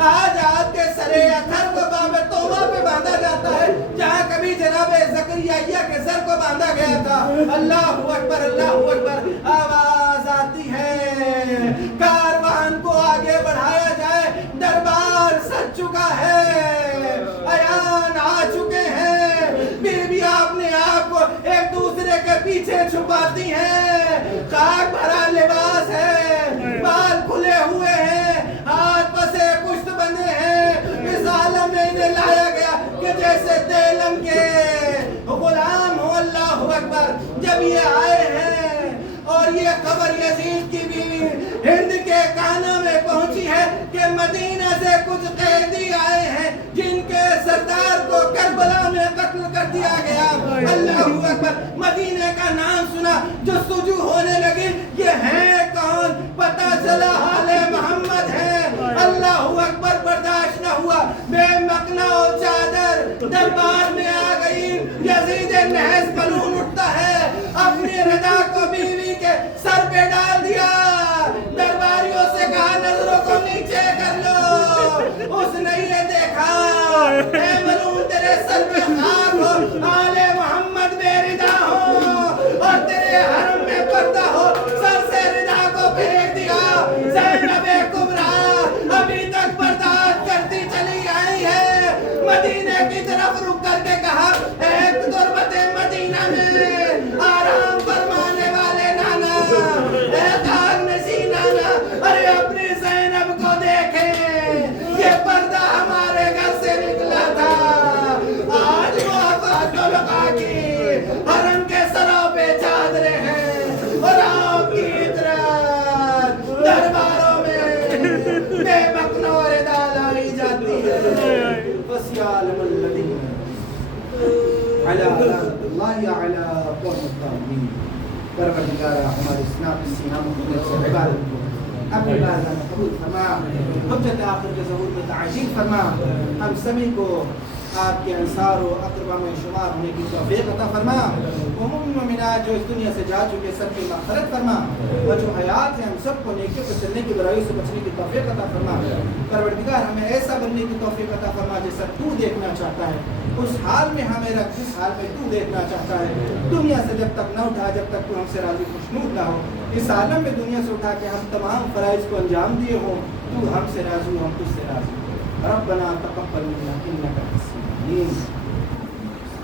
آج آپ کے سرے اتھر کو باب توبہ پہ باندھا جاتا ہے جہاں کبھی جناب زکریا کے سر کو باندھا گیا تھا. اللہ اکبر اللہ اکبر. آواز آتی ہے کاروان کو آگے بڑھایا جائے، دربار سج چکا ہے، ایان آ چکے ہیں. پھر بھی آپ نے آپ کو ایک دوسرے کے پیچھے چھپاتی ہیں. خاک بھرا لباس ہے, بال کھلے ہوئے ہیں, ہاتھ پسے پشت بندے ہیں. اس عالم میں انہیں لایا گیا کہ جیسے دیلم کے غلام ہو. اللہ اکبر. جب یہ آئے ہیں اور یہ خبر یزید کی بیوی ہند کے کانوں میں پہنچی ہے کہ مدینہ سے کچھ قیدی آئے ہیں جن کے سردار کو کربلا میں قتل کر دیا گیا. اللہ اکبر. مدینہ کا نام سنا, جستجو ہونے لگی, یہ ہیں کون؟ پتہ چلا حال محمد ہے. اللہ اکبر. برداشت نہ ہوا, بے مکنا و چادر دربار میں آ گئی. یزید نحس بلون اٹھتا ہے, اپنی رضا کو بیوی کے سر پہ ڈال دیا. درباریوں سے کہا نظروں کو نیچے کر لو. اس نے یہ دیکھا, اے ملعون تیرے سر پہ خاک ہو, آل محمد بے رضا ہو اور تیرے حرم میں پردہ ہو. سر سے رضا کو پھینک دیا. زینب کبریٰ ابھی تک برداشت کرتی چلی آئی ہے. مدینہ کی طرف رک کر کے کہا, اے تربت مدینہ میں آرام فرمانے والے نانا, اے خاک نشین نانا, ارے اپنی زینب کو دیکھیں, یہ پردہ ہمارے گھر سے نکلا تھا. آج وہ آفات کو لگا کی حرم کے سروں پہ چادریں ہیں اور آپ کی عطرت درباروں میں بے مکنا و رضا لائی جاتی ہے. وَسْيَعْلَمَ الَّذِينَ عَلَىٰ لَعْنَةُ اللَّهِ عَلَىٰ قَوْمِ الظَّالِمِينَ. پروردگارہ ہمارے سینہ محمد سے عبادت کو اپنی بارگاہ میں قبول فرما. حجت آخر کے ظہور میں تعجیل فرما. ہم سبھی کو آپ کے انصار و اقربا میں شمار ہونے کی توفیق عطا فرما. عمومی مومنات جو اس دنیا سے جا چکے سب کی مغفرت فرما, اور جو حیات ہیں ہم سب کو نیکی پر چلنے کی برائیوں سے بچنے کی توفیق عطا فرما. پروردگار ہمیں ایسا بننے کی توفیق عطا فرما جیسا تو دیکھنا چاہتا ہے, اس حال میں ہمیں رکھ جس حال میں تو دیکھنا چاہتا ہے. دنیا سے جب تک نہ اٹھا جب تک تو ہم سے راضی خوشنود نہ ہو. اس عالم میں دنیا سے اٹھا کے ہم تمام فرائض کو انجام دیے ہوں, تو ہم سے راضی ہو, ہم تجھ سے راضی ہو. ربنا تقبل منا انک انت السمیع العلیم